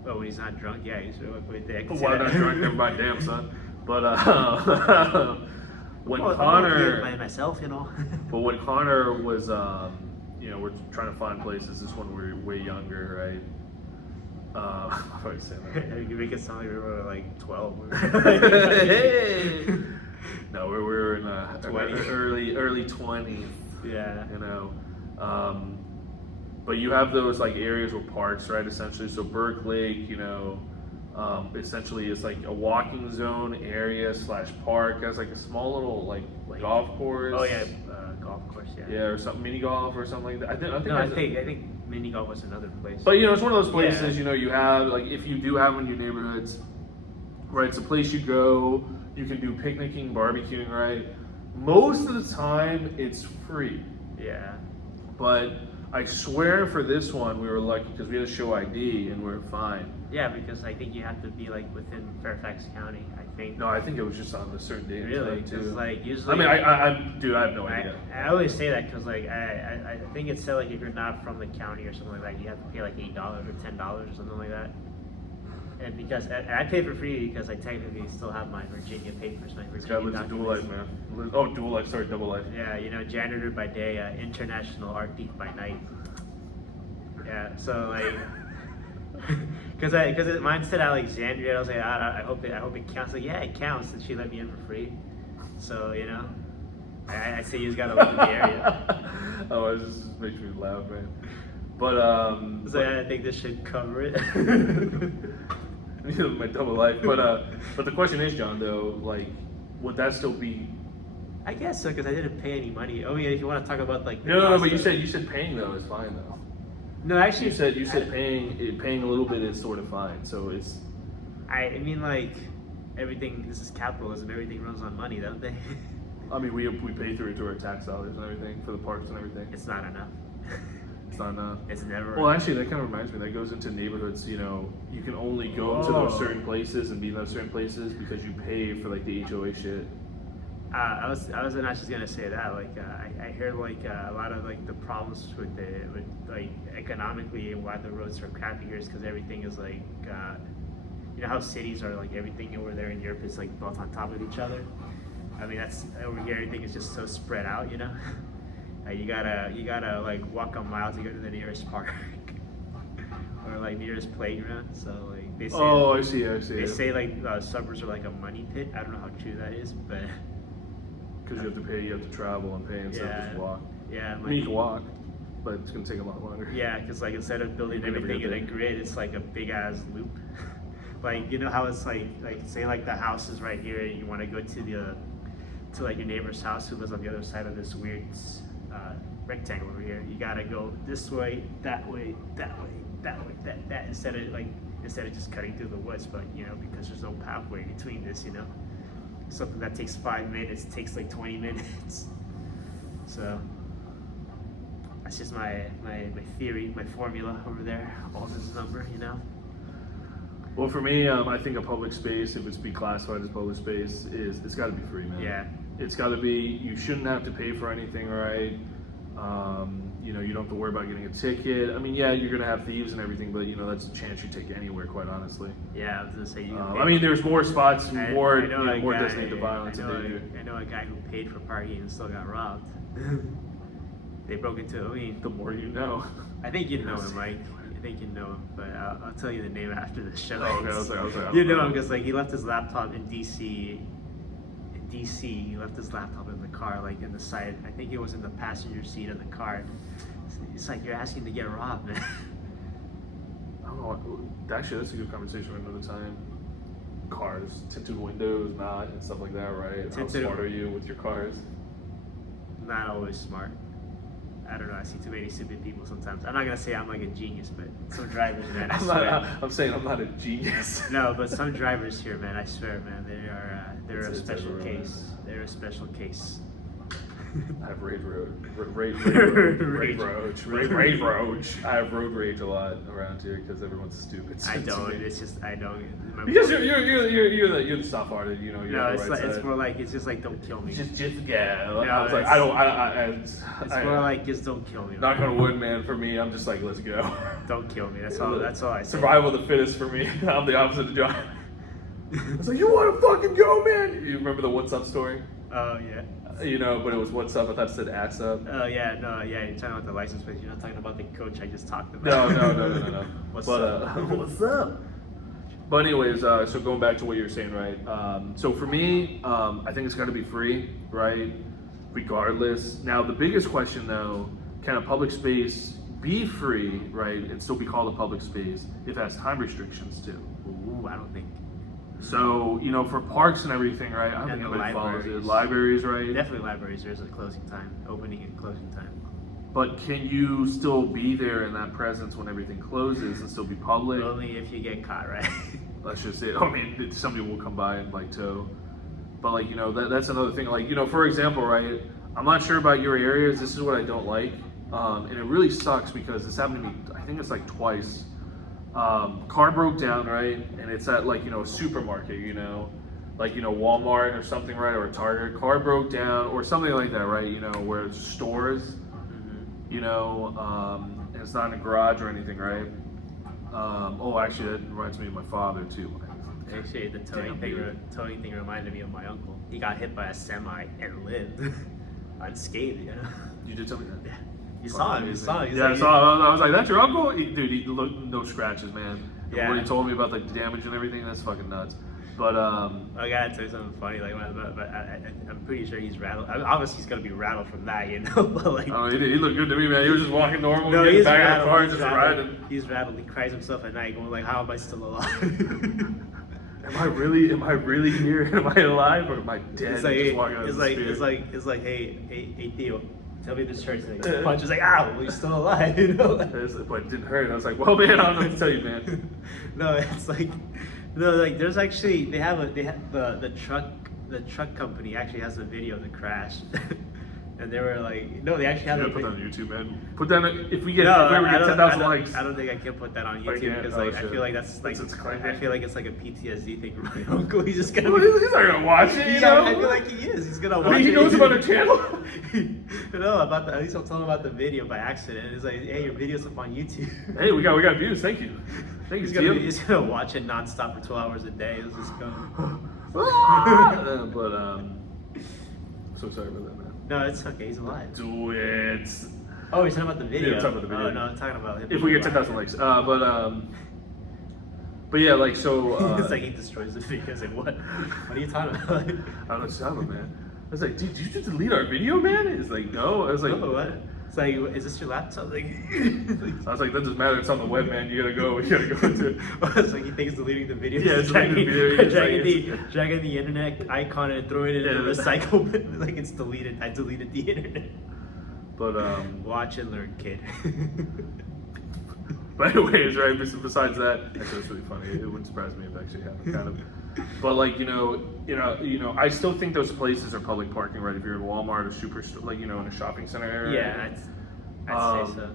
Well, when he's not drunk, yeah, he's with the. Oh, why not drunk? Never mind, damn son. But when Well, Connor, by myself, you know. but when Connor was, you know, we're trying to find places. This one we're way younger, right? I'm probably saying that. You make it sound like we were like 12. Hey! No, we were in 20. early 20s. Yeah. You know, but you have those like areas or parks, right? Essentially, so Burke Lake, you know, essentially it's like a walking zone area / park. It has like a small little like golf course. Oh yeah, golf course. Yeah. Yeah, or something, mini golf or something like that. I think mini golf was another place. But you know, it's one of those places. Yeah. You know, you have like if you do have them in your neighborhoods, right? It's a place you go. You can do picnicking, barbecuing, right? Most of the time, it's free. Yeah. But I swear for this one, we were lucky because we had to show ID and we were fine. Yeah, because I think you have to be like within Fairfax County. I think. No, I think it was just on a certain day. Really? Too. Because like usually. I mean, I have no idea. I always say that because like I think it said like if you're not from the county or something like that, you have to pay like $8 or $10 or something like that. And because and I pay for free because I technically still have my Virginia papers, my This guy Virginia lives a dual life, documents. man. Oh, dual life. Sorry, double life. Yeah, you know, janitor by day, international art thief by night. Yeah, so like, because mine said Alexandria, I was like, I hope it counts. Like, yeah, it counts, and she let me in for free. So you know, I say you just gotta live in the area. Oh, it just makes me laugh, man. But So I think this should cover it. my double life. But the question is, John, though, like, would that still be? I guess so, because I didn't pay any money. Oh yeah, if you want to talk about like. the No, cost but you of- said paying though is fine though. No, actually. You said paying a little bit is sort of fine. So it's. I mean, like, everything. This is capitalism. Everything runs on money, don't they? I mean, we pay through it to our tax dollars and everything for the parks and everything. It's not enough. It's not enough. It's never. Well, actually, that kind of reminds me. That goes into neighborhoods. You know, you can only go to those Oh. certain places and be in those certain places because you pay for like the HOA shit. I was not just gonna say that. Like, I heard like a lot of like the problems with like economically and why the roads are crappy here is because everything is like, you know how cities are like everything over there in Europe is like built on top of each other. I mean that's over here everything is just so spread out. You know, you gotta like walk a mile to go to the nearest park or like nearest playground. So like they say. Oh, I see. They say like suburbs are like a money pit. I don't know how true that is, but. Because you have to pay, you have to travel and pay instead of just walk. Yeah, I mean, you can walk, but it's gonna take a lot longer. Yeah, because like instead of building You never everything get in a there. grid, it's like a big ass loop. Like you know how it's like say like the house is right here, and you want to go to like your neighbor's house who lives on the other side of this weird rectangle over here. You gotta go this way, that way, that way, that instead of just cutting through the woods. But you know because there's no pathway between this, you know. Something that takes 5 minutes takes like 20 minutes. So that's just my theory, my formula over there. All this number, you know. Well, for me, I think a public space, if it's be classified as public space, it's got to be free, man. Yeah. It's got to be. You shouldn't have to pay for anything, right? You know, you don't have to worry about getting a ticket. I mean, yeah, you're gonna have thieves and everything, but you know that's a chance you take anywhere, quite honestly. Yeah, I was gonna say you. I mean, there's more spots, more I know a more guy- designated to violence. I know a guy who paid for parking and still got robbed. They broke into. I mean, The more you know. I think you know him, Mike. I think you know him, but I'll tell you the name after the show. Oh, okay, I was like, you know him because like he left his laptop in DC DC. He left his laptop in the car, like in the side. I think it was in the passenger seat of the car. It's like you're asking to get robbed, man. I don't know. Actually, that's a good conversation another time. Cars, tinted windows, not, and stuff like that, right? How smart are you with your cars? Not always smart. I don't know. I see too many stupid people sometimes. I'm not gonna say I'm like a genius, but some drivers, man, I swear. I'm saying I'm not a genius. No, but some drivers here, man, I swear, man, they're a special case. They're a special case. I have rage road. Rage road. I have road rage a lot around here because everyone's stupid. I don't. It's just I know. Because you're the soft hearted, you know. No, it's like it's more like it's just like don't kill me. Just yeah. No, I was like it's more like just don't kill me. Knock on wood, man. For me, I'm just like let's go. Don't kill me. That's all. That's all I say. Survival of the fittest for me. I'm the opposite of John. It's like you want to fucking go, man. You remember the what's up story? Oh yeah. You know, but it was what's up. I thought it said ass up. Oh yeah, no, yeah. You're talking about the license plate. You're not talking about the coach I just talked about. No. What's but, up? What's up? But anyways, so going back to what you were saying, right? So for me, I think it's got to be free, right? Regardless. Now, the biggest question, though, can a public space be free, right, and still be called a public space if it has time restrictions too? Ooh, I don't think. So, you know, for parks and everything, right? I don't think anybody follows it. Libraries, right? Definitely libraries. There's a closing time, opening and closing time. But can you still be there in that presence when everything closes and still be public? Only if you get caught, right? That's just it. I mean, somebody will come by and like tow. But like, you know, that's another thing. Like, you know, for example, right? I'm not sure about your areas. This is what I don't like. And it really sucks because this happened to me, I think it's like twice. Car broke down, right? And it's at like, you know, a supermarket, you know, like, you know, Walmart or something, right? Or a Target. Car broke down or something like that, right? You know, where it's stores, you know, and it's not in a garage or anything, right? Oh, actually, that reminds me of my father too. Actually, the towing thing reminded me of my uncle. He got hit by a semi and lived unscathed, you know? You did tell me that? Yeah. You saw him. I saw him. I was like, that's your uncle? Dude, he looked no scratches, man. Yeah. When he told me about like the damage and everything, that's fucking nuts. But I gotta tell you something funny. Like, but I'm pretty sure he's rattled. I mean, obviously, he's gonna be rattled from that, you know. But like, oh, he looked good to me, man. He was just walking normal, no, getting he's back rattled. in the car, just riding. He's rattled. He cries himself at night, going like, "How am I still alive?" Am I really here? Am I alive or am I dead? It's like, it's like, hey, Theo, tell me this hurts. And he punches like, ow, well, you're still alive, you know? But it didn't hurt. I was like, well, man, I don't know what to tell you, man. No, it's like, no, like there's actually they have the truck company actually has a video of the crash. And they were like, no, they actually have put that on YouTube, man. Put that if we ever get 10,000 likes. I don't think I can put that on YouTube because like I feel like that's like I feel like it's like a PTSD thing for my uncle. He's just gonna. He's not gonna watch it, you know. I feel like he is. He's gonna watch it. He knows about our channel. No, at least I'm telling him about the video by accident. It's like, hey, your video's up on YouTube. Hey, we got views. Thank you. He's gonna watch it nonstop for 12 hours a day. It's just going. But so sorry about that, man. No, it's okay. He's alive. Do it. Oh, you're talking about the video. Yeah, I'm talking about the video. Oh no, I'm talking about him. If we get 10,000 likes, but yeah, like so. It's like he destroys the video. It's like what? What are you talking about? I don't know, man. I was like, dude, did you just delete our video, man? It's like, no. I was like, oh, what? It's like, is this your laptop? Like, I was like, that doesn't matter. It's on the web, man. You gotta go. You gotta go into it. It's like he thinks deleting the video. Yeah, it's deleting the video. Dragging the internet icon and throwing it in the recycle bin. Like it's deleted. I deleted the internet. But watch and learn, kid. But anyways, right? Besides that, actually, it's really funny. It wouldn't surprise me if it actually happened, kind of. But like you know, I still think those places are public parking, right? If you're in Walmart or superstore, like in a shopping center area. Yeah, I'd say so.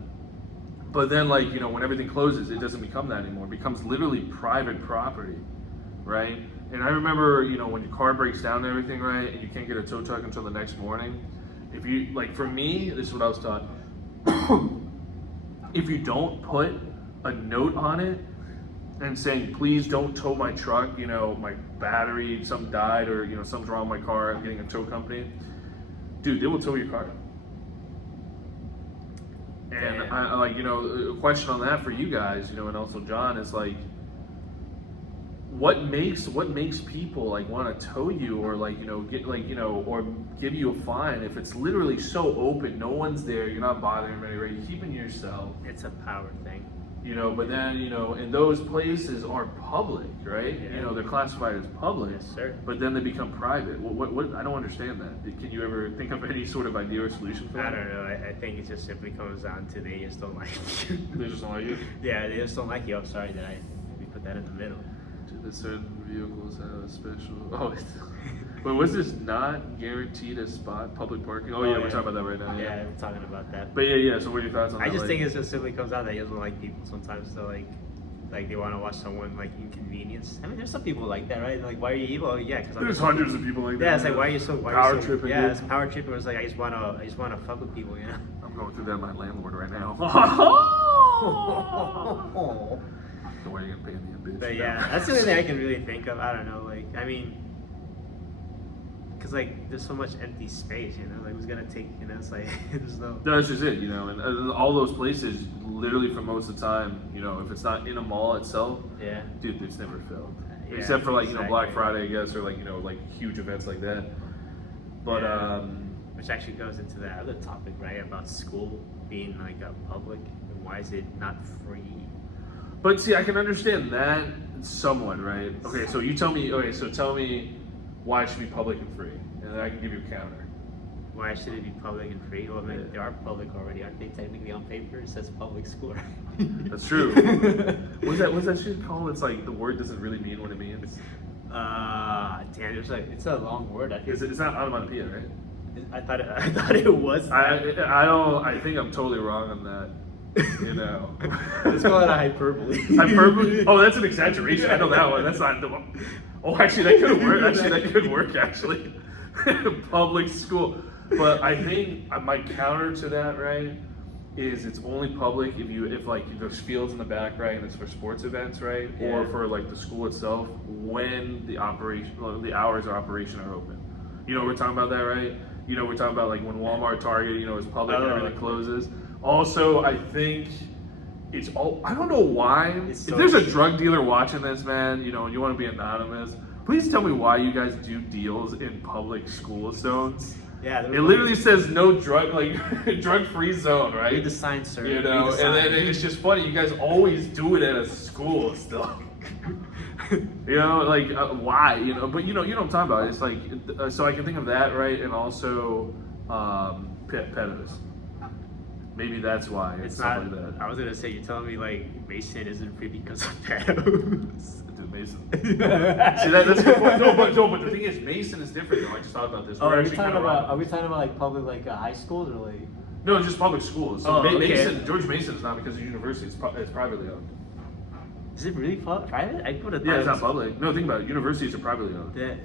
But then, like you know, when everything closes, it doesn't become that anymore. It becomes literally private property, right? And I remember, when your car breaks down and everything, right, and you can't get a tow truck until the next morning. If you for me, this is what I was taught. If you don't put a note on it and saying, please don't tow my truck, my battery, something died, or, something's wrong with my car, I'm getting a tow company, dude, they will tow your car. And a question on that for you guys, and also John, is like, what makes people like want to tow you or like get like or give you a fine if it's literally so open, no one's there, you're not bothering anybody, right? You're keeping to yourself. It's a power thing. But then and those places are public, right? Yeah. They're classified as public. Yes, sir. But then they become private. What I don't understand that. Can you ever think of any sort of idea or solution for that? I don't know. I think it just simply comes down to they just don't like you. They just don't like you? Yeah, they just don't like you. I'm sorry that I maybe put that in the middle. Certain vehicles have a special. Oh, but was this not guaranteed a spot public parking? Oh yeah, we're talking about that right now. Yeah, we're talking about that. But yeah. So what are your thoughts on that? I just think it just simply comes out that he doesn't like people sometimes. So like they want to watch someone like inconvenience. I mean, there's some people like that, right? Like, why are you evil? Oh, yeah, because there's hundreds of people like that. Yeah, it's like why are you so power tripping? Yeah, it's power tripping. It's like I just wanna fuck with people, I'm going through that with my landlord right now. The way you're gonna pay me a bitch. But yeah, that's the only thing I can really think of. I don't know, like I mean, because like there's so much empty space, like who's gonna take, it's like there's no. No, that's just it, and all those places, literally for most of the time, if it's not in a mall itself, yeah, dude, it's never filled, yeah, except for like exactly. Black Friday, I guess, or like like huge events like that. But which actually goes into that other topic, right, about school being like a public, and why is it not free? But see, I can understand that somewhat, right? Okay, so you tell me. Okay, so tell me why it should be public and free, and then I can give you a counter. Why should it be public and free? Well, I mean, they are public already, aren't they? Technically, on paper, it says public school. That's true. What's that shit called? It's like the word doesn't really mean what it means. Damn, it's a long word. I think It's not onomatopoeia, right? I thought it was. I don't. I think I'm totally wrong on that. Let's call it a hyperbole. Hyperbole? Oh, that's an exaggeration. I know that one. That's not the one. Oh, actually, that could work. That could work. Actually, public school. But I think my counter to that, right, is it's only public if there's fields in the back, right, and it's for sports events, right, yeah. or for like the school itself when the hours of operation are open. We're talking about that, right? We're talking about like when Walmart, Target, is public and everything closes. Also, I think it's all. I don't know why. If there's a drug dealer watching this, man, and you want to be anonymous, please tell me why you guys do deals in public school zones. Yeah, it literally says no drug-free zone, right? Read the sign, sir. And then it's just funny. You guys always do it at a school still. Why? But you know what I'm talking about. It's like so I can think of that, right? And also pedos. Maybe that's why it's not like that. I was gonna say, you're telling me like Mason isn't free because of pedos. Dude, Mason. See, that's a good point. No, but the thing is, Mason is different though. I just thought about this. Are we talking about like public like high schools or like? No, it's just public schools. So okay. George Mason is not because of university. It's privately owned. Is it really private? I would have thought. Yeah, it's not public. No, think about it. Universities are privately owned. Yeah.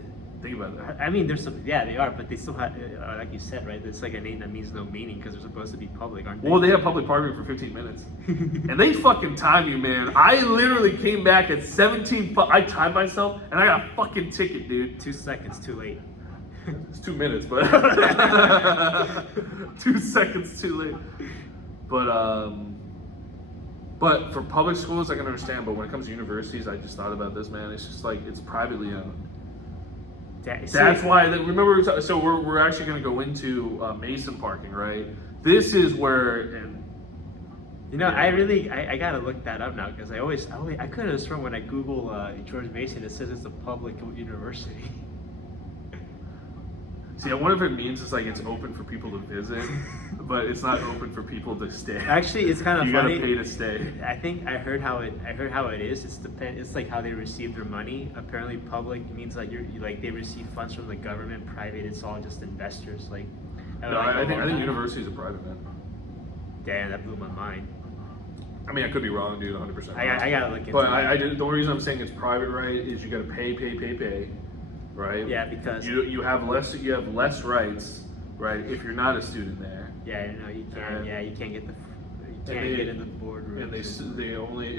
Think about that. I mean, there's some. Yeah, they are, but they still have, like you said, right? It's like a name that means no meaning because they're supposed to be public, aren't they? Well, they have public parking for 15 minutes, and they fucking time you, man. I literally came back at 17. I timed myself, and I got a fucking ticket, dude. 2 seconds too late. It's 2 minutes, but 2 seconds too late. But for public schools, I can understand. But when it comes to universities, I just thought about this, man. It's just like it's privately owned. That's why. Remember, we're actually going to go into Mason parking, right? This is where, I gotta look that up now because I could have sworn when I Google George Mason, it says it's a public university. See, I wonder if it means it's like it's open for people to visit, but it's not open for people to stay. Actually, it's kind of funny. You gotta pay to stay. I think I heard how it is. It's like how they receive their money. Apparently, public means like they receive funds from the government. Private, it's all just investors. I think universities are private, man. Damn, that blew my mind. I mean, I could be wrong, dude, 100%. I gotta look into but it. The only reason I'm saying it's private, right, is you gotta pay. Right. Yeah, because you have less rights, right? If you're not a student there. Yeah, you can't. You can't get in the boardroom. And they only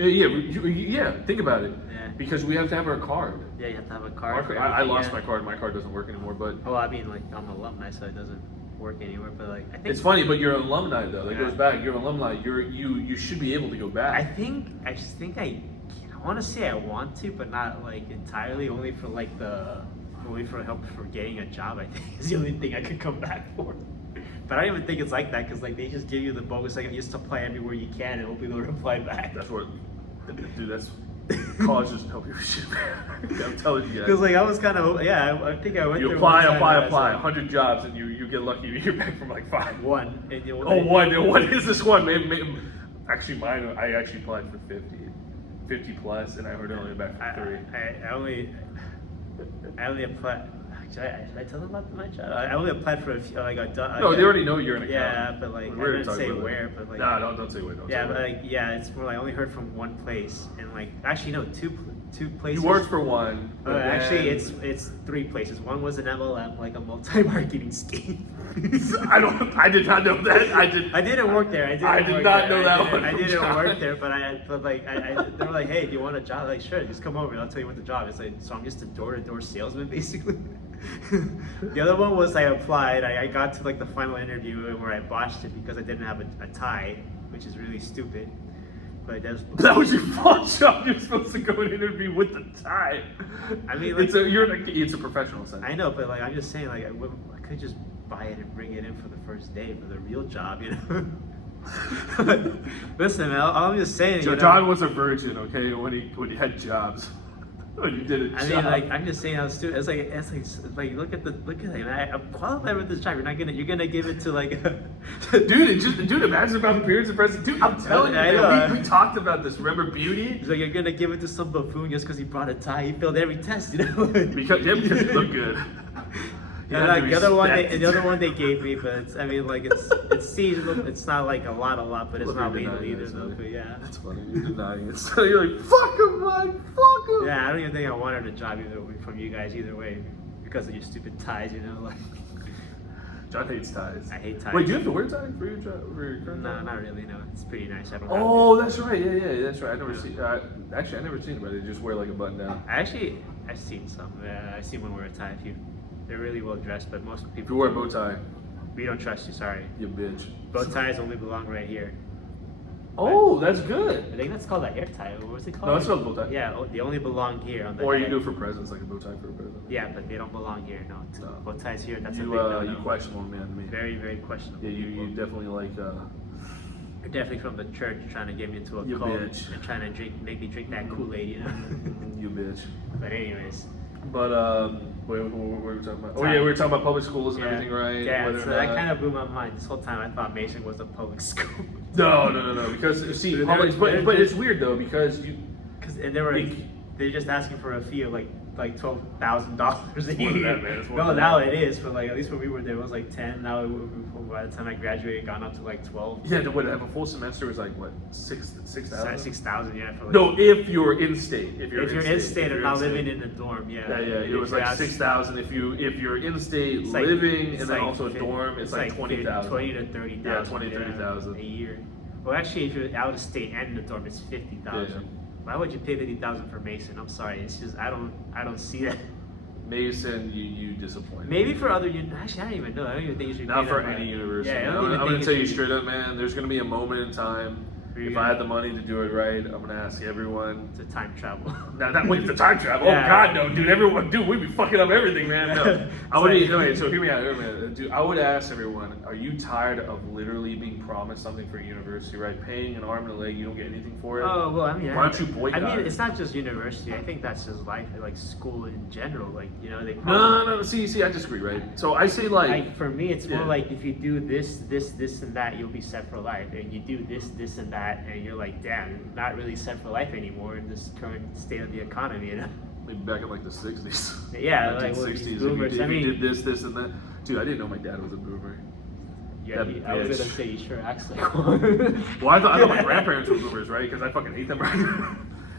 think about it. Yeah. Because we have to have our card. Yeah, you have to have a card. I lost my card. My card doesn't work anymore. But I mean, like I'm an alumni, so it doesn't work anywhere. But like I think it's funny. But you're an alumni though. That goes back. You're an alumni. You should be able to go back. I think I I want to say I want to, but not like entirely. Only for help for getting a job. I think is the only thing I could come back for. But I don't even think it's like that because like they just give you the bogus like you just apply everywhere you can and hope people reply back. That's what, dude. That's college doesn't help you with shit. I'm telling you guys. Because like I was kind of I think I went. You there apply, one time apply, 100 jobs, and you get lucky. You hear back from like 5. One. And you, one. And what is this one? Maybe, actually, mine. I actually applied for 50 plus, and I heard only back from 3. I only applied. Should I tell them about my job? I only applied for a few. Like no, they already know you're an accountant. Yeah, but like We're I didn't say where, but like. Nah, don't say where. Yeah, but like it's more like I only heard from one place, and like actually no, two places. You worked for one. Actually, it's 3 places. One was an MLM, like a multi-marketing scheme. I did not know that. I didn't work there. I did not know that one. I didn't work there, but they were like, hey, do you want a job? Like, sure, just come over and I'll tell you what the job is. Like, so I'm just a door-to-door salesman, basically. The other one was I applied. I got to like the final interview where I botched it because I didn't have a tie, which is really stupid. But that was your fault, job. You're supposed to go and interview with the tie. I mean, like, it's a professional sense. I know, but like I'm just saying, like I could just buy it and bring it in for the first day for the real job, you know. Listen, man, I'm just saying. John was a virgin, okay, when he had jobs. When you did it. I mean, like I'm just saying, I was stupid. It's like look at it, man. I'm qualified with this job. You're gonna give it to like, dude. Imagine about periods of president. Dude, I'm telling you, we talked about this. Remember Beauty? He's like, you're gonna give it to some buffoon just because he brought a tie. He failed every test, you know. because you look good. And like the other one they gave me, but it's seasonal. It's not like a lot, but it's not lethal either though. But yeah, that's funny. You're denying it. So you're like, fuck him, man, fuck him. Yeah, I don't even think I wanted a job either from you guys either way because of your stupid ties, you know. Like John hates ties. I hate ties. Wait, do you have to wear ties for your job? For your current No, job? not really. No, it's pretty nice. I don't. Oh, that's right. Yeah, that's right. I never see. Actually, I never seen anybody just wear like a button down. I've seen some. I've seen one wear a tie. They're really well dressed, but most people. If you wear a bow tie, we don't trust you. Sorry. You bitch. Bow ties only belong right here. Oh, that's good. I think that's called a hair tie. What's it called? No, it's called a bow tie. Yeah, they only belong here on the. Or head. you do it for presidents, like a bow tie for a president. Yeah, but they don't belong here. No. Bow ties here. That's you, a big no-no. You questionable man to me. Very, very questionable. Yeah, you definitely like. You're definitely from the church, trying to get me into a you cult bitch. and trying to make me drink that Kool-Aid, you know. You bitch. But anyways. But what were we talking about? Oh yeah, we were talking about public schools and everything, right? Yeah, so that kind of blew my mind. This whole time I thought Mason was a public school. No. Because see, public, but it's weird though because they're just asking for a fee of like $12,000 a year. That, man. No, now it is, but like at least when we were there, it was like 10. Now by the time I graduated, it gone up to like 12. Yeah, what have a full semester was like what 6,000? 6,000, yeah. For like, no, if you're in state. If you're in state and not living in a dorm, yeah. Yeah. It was like 6,000 if you're in state living and then also a dorm. It's like 20,000. 20 to 30,000. Yeah, 20 to 30,000 a year. Well, actually, if you're out of state and in the dorm, it's 50,000. Yeah. Why would you pay 50,000 for Mason? I'm sorry, it's just I don't see that. Mason, you disappoint. Maybe for other actually I don't even know. I don't even think you should. Not for any university. Yeah, I'm gonna tell you straight up, man. There's gonna be a moment in time. If I had the money to do it right, I'm gonna ask everyone to time travel. Not wait for time travel. Yeah. Oh God, no, dude. We'd be fucking up everything, man. No, I would. Anyway, so hear me out, dude. I would ask everyone: are you tired of literally being promised something for university, right? Paying an arm and a leg, you don't get anything for it. Oh well, I mean, why don't you boycott? I mean, it's not just university. I think that's just life, like school in general. Like they. No. See, I disagree, right? So I say like for me, it's more like if you do this, and that, you'll be set for life, and you do this, and that, and you're like, damn, not really set for life anymore in this current state of the economy, you know? Maybe back in like the 60s. Yeah, 1960s. Boomers. If you did this, and that. Dude, I didn't know my dad was a boomer. Yeah, I was gonna say he sure acts like one. Well, I thought my grandparents were boomers, right? Because I fucking hate them, right?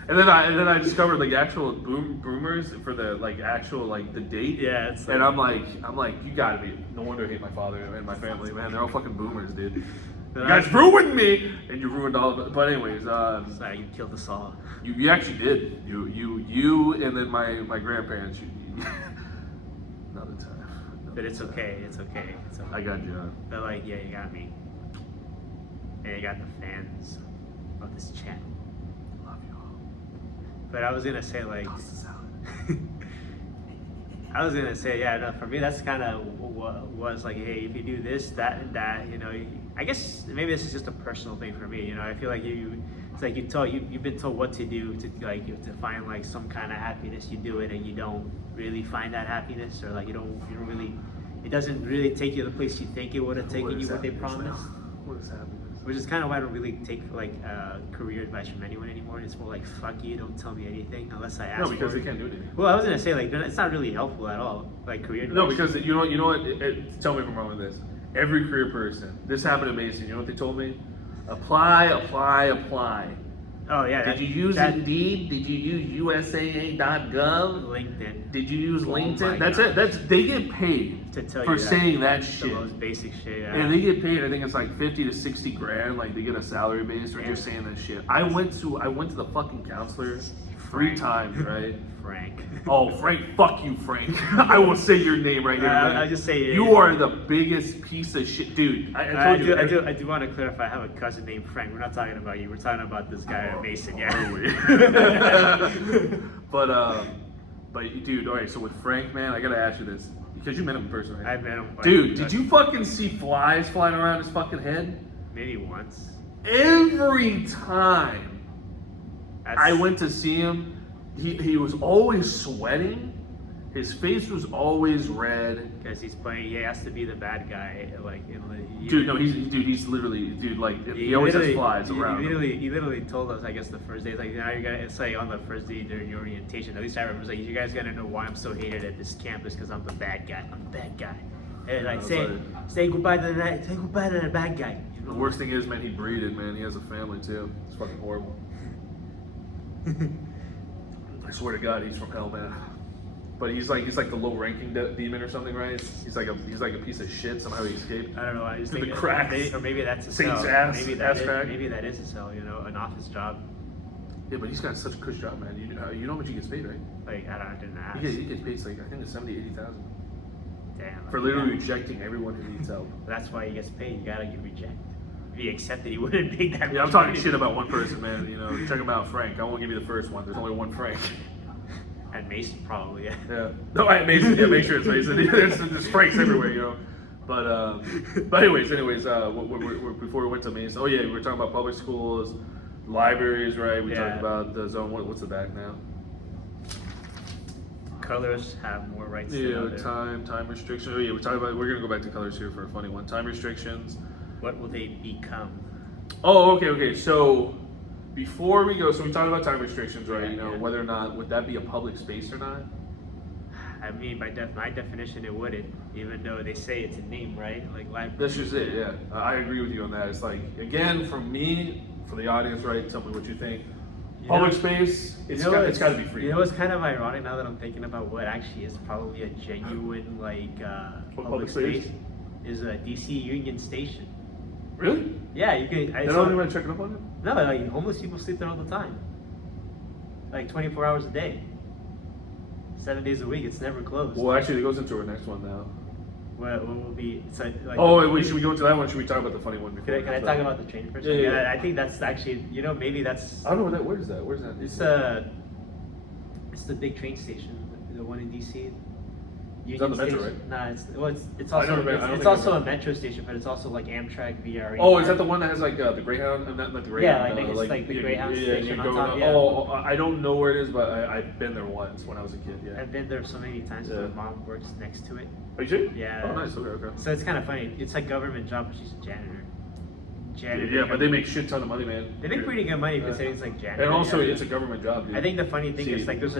And then I discovered like actual boomers for the actual the date. Yeah, it's and I'm like you gotta be. No wonder I hate my father and my family, man. They're all fucking boomers, dude. You guys ruined me, and you ruined all of it. But anyways, sorry, you killed us all. You actually did. You, and then my grandparents. Another time. But it's okay. It's okay. I got you. But yeah, you got me. And you got the fans of this channel. Love you all. But I was gonna say like, Pasta salad. I was gonna say yeah. No, for me, that's kind of what was like. Hey, if you do this, that, and that, you know, I guess maybe this is just a personal thing for me. You know, I feel like it's like you've been told what to do to like to find like some kind of happiness. You do it, and you don't really find that happiness, or like you don't really. It doesn't really take you to the place you think it would have taken you what they promised. What is happiness? Which is kind of why I don't really take like career advice from anyone anymore. It's more like fuck you, don't tell me anything unless I ask. No, because for they it. can't do anything. Well, I was gonna say like it's not really helpful at all. Like career advice. No, because you know what? Tell me if I'm wrong with this. Every career person, this happened to Mason. You know what they told me? Apply, apply, apply. Oh yeah. Did you use Indeed? Did you use USAA.gov? LinkedIn? Did you use LinkedIn? my That's God. it. They get paid To tell for you that, saying that the shit. most basic shit. Yeah. And they get paid. I think it's like 50 to 60 grand. Like they get a salary base for just saying that shit. I went to the fucking counselor 3 times, right? Frank. Oh, Frank, fuck you, Frank. I will say your name right now. I'll just say you are the biggest piece of shit, dude. I told you. I do want to clarify. I have a cousin named Frank. We're not talking about you. We're talking about this guy Mason. Yeah. But dude, all right. So with Frank, man, I gotta ask you this because you met him in person, right? I met him. Dude, did you fucking see flies flying around his fucking head? Maybe once. Every time I went to see him, he was always sweating. His face was always red. Because he's playing. He has to be the bad guy. Like Dude, no, he's literally, like he always has flies around. He literally told us, I guess the first day, it's like now you're gonna. It's like on the first day during your orientation. At least I remember, it's like you guys gotta know why I'm so hated at this campus because I'm the bad guy. I'm the bad guy. And like say goodbye to the bad guy. You know? The worst thing is, man, he breeded, man. He has a family too. It's fucking horrible. I swear to God, he's from hell, man. But he's like the low-ranking demon or something, right? He's like a piece of shit. Somehow he escaped. I don't know. I just think the cracks. or maybe that's a Saint's cell. ass. Maybe that is a cell. You know, an office job. Yeah, but he's got such a cush job, man. You know how much he gets paid, right? Like I didn't ask. He gets paid like I think it's 70, 80,000 Damn. for literally rejecting everyone who needs help. That's why he gets paid. You gotta get rejected. If he accepted, he wouldn't make that. Yeah, I'm much talking money. shit about one person, man. You know, check him out, Frank. I won't give you the first one. There's only one Frank. And Mason probably. Yeah. Yeah. No, Mason. Yeah, make sure it's Mason. There's Franks everywhere, you know. But anyways, before we went to Mason, oh yeah, we were talking about public schools, libraries, right? We talked about the zone. What's the back now? Colors have more rights. Yeah, than time restrictions. Oh yeah, we're gonna go back to colors here for a funny one. Time restrictions. What will they become? Oh, okay. So before we go, so we talked about time restrictions, right? Yeah, you know, yeah. whether or not would that be a public space or not? I mean, by my definition, it wouldn't. Even though they say it's a name, right? Like library. That's just it. Yeah, I agree with you on that. It's like again, for me, for the audience, right? Tell me what you think. Public space, it's got to be free. You know what's kind of ironic now that I'm thinking about what actually is probably a genuine public space is a DC Union Station. Really? Yeah, you can. They don't even check it up on it? No, like homeless people sleep there all the time. Like 24 hours a day. 7 days a week, it's never closed. Well, actually, it goes into our next one now. What will be? It's like should we go into that one? Should we talk about the funny one before? Can I talk about the train for a second? Yeah. I think that's actually, maybe that's. I don't know where that. Where is that? Where's that? It's the big train station, the one in DC. It's on the metro, right? Nah, it's also a metro station, but it's also like Amtrak, VRE. Oh, is that the one that has like the Greyhound? Not the Greyhound. Yeah, it's like the Greyhound you station on go, top. Yeah. Oh, I don't know where it is, but I've been there once when I was a kid. Yeah. I've been there so many times. Yeah. My mom works next to it. Are you sure? Yeah. Oh, nice. Okay. So it's kind of funny. It's like government job, but she's a janitor. Yeah, but they make shit ton of money, man. They make pretty good money considering it's like janitor. And also, it's a government job, dude. I think the funny thing is like there's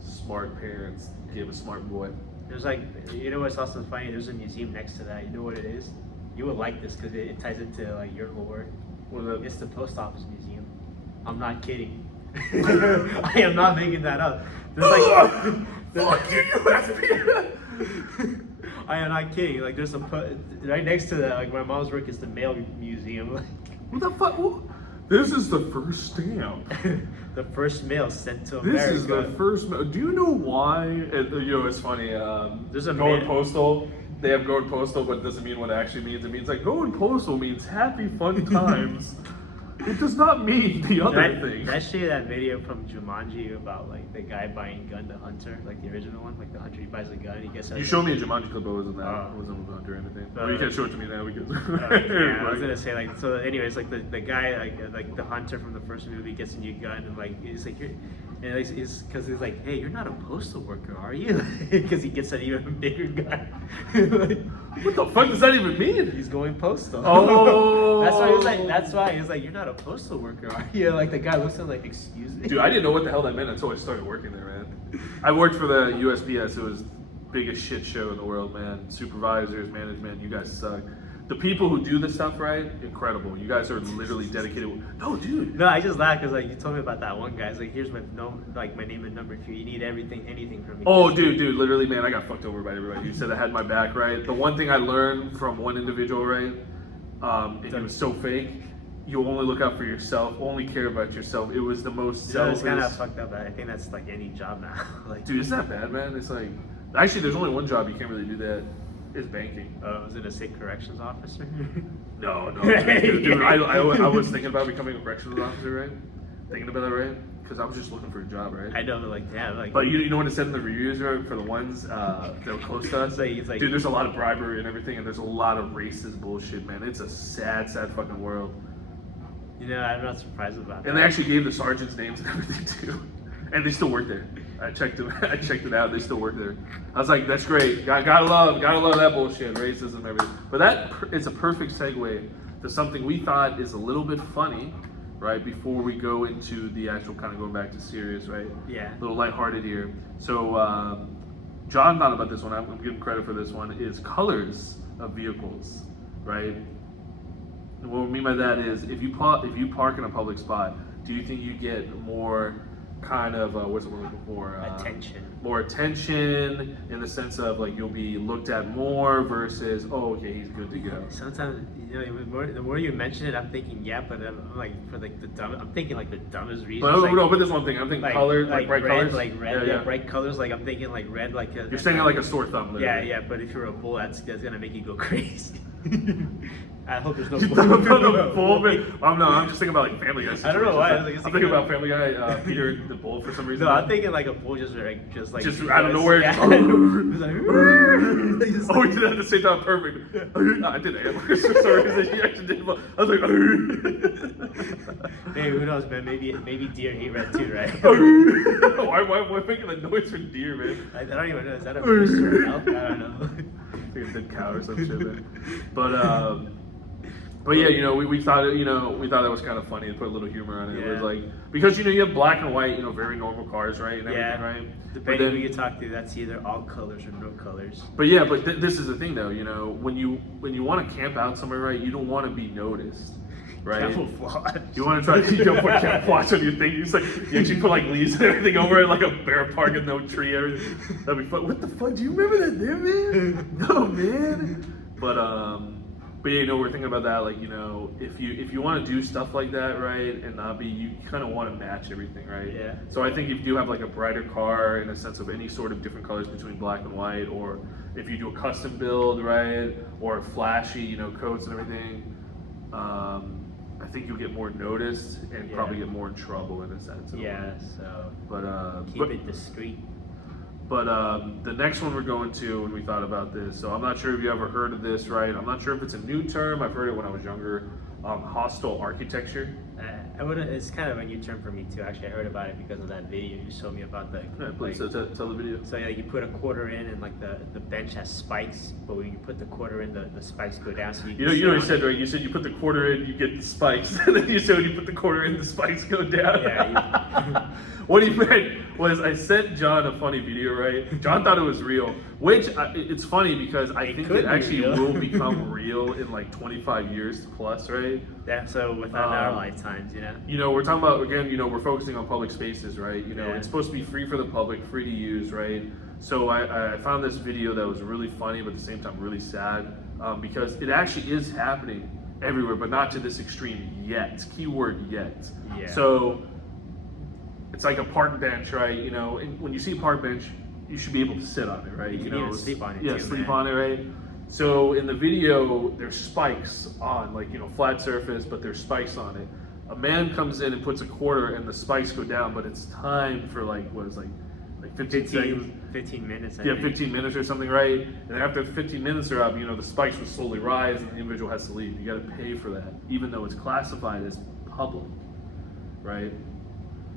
smart parents give a smart boy. There's like, what's also funny? There's a museum next to that. You know what it is? You would like this because it ties into like your whole work. What is that? It's the post office museum. I'm not kidding. I am not making that up. There's like, fuck you, you have to be. I am not kidding. Like there's right next to that. Like my mom's work is the mail museum. Like, what the fuck? This is the first stamp. The first mail sent to America. This is the first mail. Do you know why? It's funny. There's a going postal. They have going postal, but it doesn't mean what it actually means. It means like going postal means happy fun times. It does not mean the other thing. Did I show you that video from Jumanji about like the guy buying gun, the hunter, like the original one, like the hunter, he buys a gun, he gets. You showed me a Jumanji clip, but it wasn't that. It wasn't with the hunter or anything. Well, you can't show it to me now because. Yeah, I was gonna say like so. Anyways, like the guy like the hunter from the first movie gets a new gun and like he's like you're. And it's because he's like, hey, you're not a postal worker, are you? Because he gets an even bigger gun. Like, what the fuck does that even mean? He's going postal. Oh. That's why he's like. That's why he's like, you're not a postal worker, are you? Like the guy looks at him like, excuse me. Dude, I didn't know what the hell that meant until I started working there, man. I worked for the USPS. It was the biggest shit show in the world, man. Supervisors, management, you guys suck. The people who do this stuff right, incredible. You guys are literally dedicated. No, dude. No, I just laughed because like you told me about that one guy. It's like, here's my my name and number if you need anything from me. Oh, dude, literally, man, I got fucked over by everybody. You said I had my back, right? The one thing I learned from one individual, right, and it was so fake. You only look out for yourself, only care about yourself. It was the most selfish. It's kind of fucked up. I think that's like any job now. Like, dude, it's not bad, man. It's like, actually, there's only one job you can't really do that. Is banking. Was it a state corrections officer? No. Dude, I was thinking about becoming a corrections officer, right? Thinking about that, right? Because I was just looking for a job, right? I know, like, damn. Like, but you know what it said in the reviews, right? For the ones that were close to us? It's like, dude, there's a lot of bribery and everything, and there's a lot of racist bullshit, man. It's a sad fucking world. You know, I'm not surprised about that. And they actually gave the sergeants names and everything, too. And they still work there. I checked it out. They still work there. I was like, that's great. Gotta love that bullshit, racism, everything. But that is a perfect segue to something we thought is a little bit funny, right? Before we go into the actual kind of going back to serious, right? Yeah. A little lighthearted here. So John thought about this one. I'm giving credit for this one. Is colors of vehicles, right? And what we mean by that is if you park in a public spot, do you think you get more kind of what's the word looking for? Attention. More attention in the sense of like you'll be looked at more versus okay, he's good to go. Sometimes the more you mention it, I'm thinking but I'm like for like I'm thinking like the dumbest reason. But this one thing, I'm thinking colors, like bright red, colors, like red, bright colors. Like I'm thinking like red, like a. You're saying it like a sore thumb. Literally. Yeah. But if you're a bull, that's gonna make you go crazy. I hope there's no bull. I'm just thinking about like Family Guy. I don't know why. I'm thinking about Family Guy, Peter the bull for some reason. No, I'm thinking like a bull just out of nowhere. Yeah. Oh, we did that at the same time. Perfect. I did antlers for some reason. He actually did. I was like, hey, who knows, man? Maybe deer hate red too, right? Why am I making the noise for deer, man? I don't even know. Is that a moose or an elk? I don't know. Like a dead cow or some shit, man. But yeah, we thought that was kind of funny to put a little humor on it. Yeah. It was like because you have black and white, very normal cars, right? And everything, right? Depending who you talk to, that's either all colors or no colors. But yeah, this is the thing though, when you want to camp out somewhere, right? You don't want to be noticed. Right? Camouflage. You want to try to put camouflage on your thing. It's like you actually put like leaves and everything over it, like a bear park and no tree. Everything. That'd be fun. What the fuck? Do you remember that there, man? No, man. But yeah, we're thinking about that. Like, if you want to do stuff like that, right, and not be, you kind of want to match everything, right? Yeah. So I think if you do have like a brighter car in a sense of any sort of different colors between black and white, or if you do a custom build, right, or flashy, coats and everything. I think you'll get more noticed and probably get more in trouble in a sense. Keep it discreet. But the next one we're going to, when we thought about this, so I'm not sure if you ever heard of this, right? I'm not sure if it's a new term. I've heard it when I was younger. Hostile architecture. It's kind of a new term for me too. Actually, I heard about it because of that video you showed me about the. Yeah, please tell the video. So you put a quarter in, and like the bench has spikes, but when you put the quarter in, the spikes go down. So you said, right? You said you put the quarter in, you get the spikes, and then you said when you put the quarter in, the spikes go down. Yeah. What he meant was I sent John a funny video, right? John thought it was real, which it's funny because I think it actually will become real in like 25 years plus, right? Yeah, so within our lifetimes, we're talking about, again, we're focusing on public spaces, right? It's supposed to be free for the public, free to use, right? So I found this video that was really funny, but at the same time really sad, because it actually is happening everywhere, but not to this extreme yet. Keyword yet. Yeah. So it's like a park bench, right? And when you see a park bench, you should be able to sit on it, right? You can sleep on it. Yeah, sleep on it, right? So in the video, there's spikes on, like, flat surface, but there's spikes on it. a man comes in and puts a quarter and the spikes go down, but it's time for like 15 seconds. 15 minutes. I Yeah, think. 15 minutes or something, right? And after 15 minutes are up, the spikes will slowly rise and the individual has to leave. You got to pay for that, even though it's classified as public, right?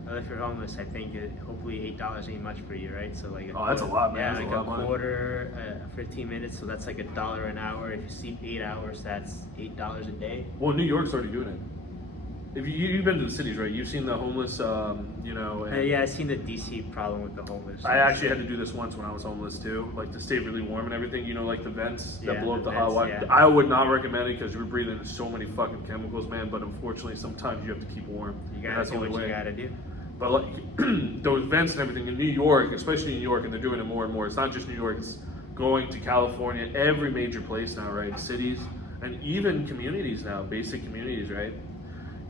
Well, if you're homeless, I think hopefully $8 ain't much for you, right? So like That's a lot, man. Yeah, That's like a lot of money. quarter, 15 minutes, so that's like $1 an hour. If you sleep 8 hours, that's $8 a day. Well, New York's already doing it. If you've been to the cities, right? You've seen the homeless, and Yeah, I've seen the DC problem with the homeless. I actually had to do this once when I was homeless too, like to stay really warm and everything. Like the vents that Yeah, blow the up the hot vents, water. yeah. I would not recommend it because you're breathing in so many fucking chemicals, man. But unfortunately, sometimes you have to keep warm. You And gotta that's do the only what way. you gotta do. But like those vents and everything in New York, especially New York, and they're doing it more and more. It's not just New York; it's going to California, every major place now, right? Cities and even communities now, basic communities, right?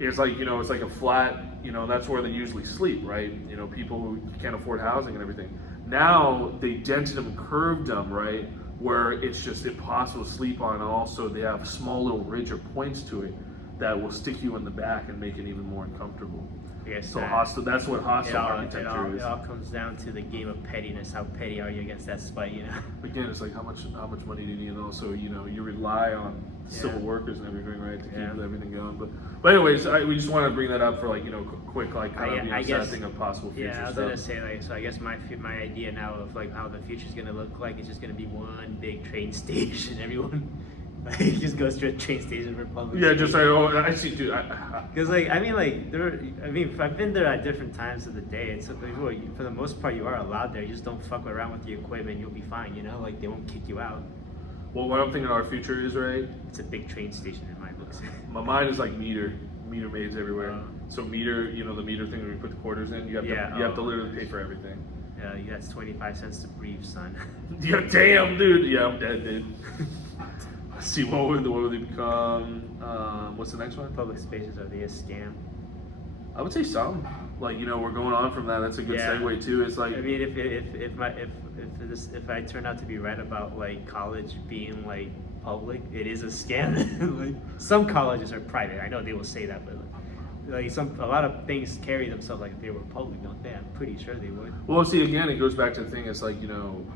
It's like it's like a flat, that's where they usually sleep, right? People who can't afford housing and everything. Now they dented them, curved them, right? Where it's just impossible to sleep on, and also they have small little ridge or points to it that will stick you in the back and make it even more uncomfortable. Yes, So hostel, that's what hostile architecture it is. all comes down to the game of pettiness. How petty are you against that spite, Again, it's like how much money do you need, and also you rely on civil workers and everything, right, to keep everything going. But anyways, we just want to bring that up for quick kind of sad thing of possible future Yeah, I was stuff. gonna say so I guess my idea now of like how the future's gonna look like is just gonna be one big train station. Everyone just goes to a train station for public. Yeah, just like I see, dude. Because I've been there at different times of the day. It's for the most part you are allowed there. You just don't fuck around with the equipment. You'll be fine. Like they won't kick you out. Well, what I'm thinking our future is, right? It's a big train station in my books. My mind is like meter maids everywhere. So meter, the meter thing where you put the quarters in, you have to literally pay for everything. Yeah, that's 25 cents to breathe, son. Yeah, damn, dude. Yeah, I'm dead, dude. Let's see, what would they become? What's the next one? Public spaces, are they a scam? I would say some. Like, we're going on from that. That's a good segue too. It's like, I mean, if I turn out to be right about like college being like public, it is a scam. Like some colleges are private. I know they will say that, but a lot of things carry themselves like if they were public, don't they? I'm pretty sure they would. well, see, again, it goes back to the thing. It's like,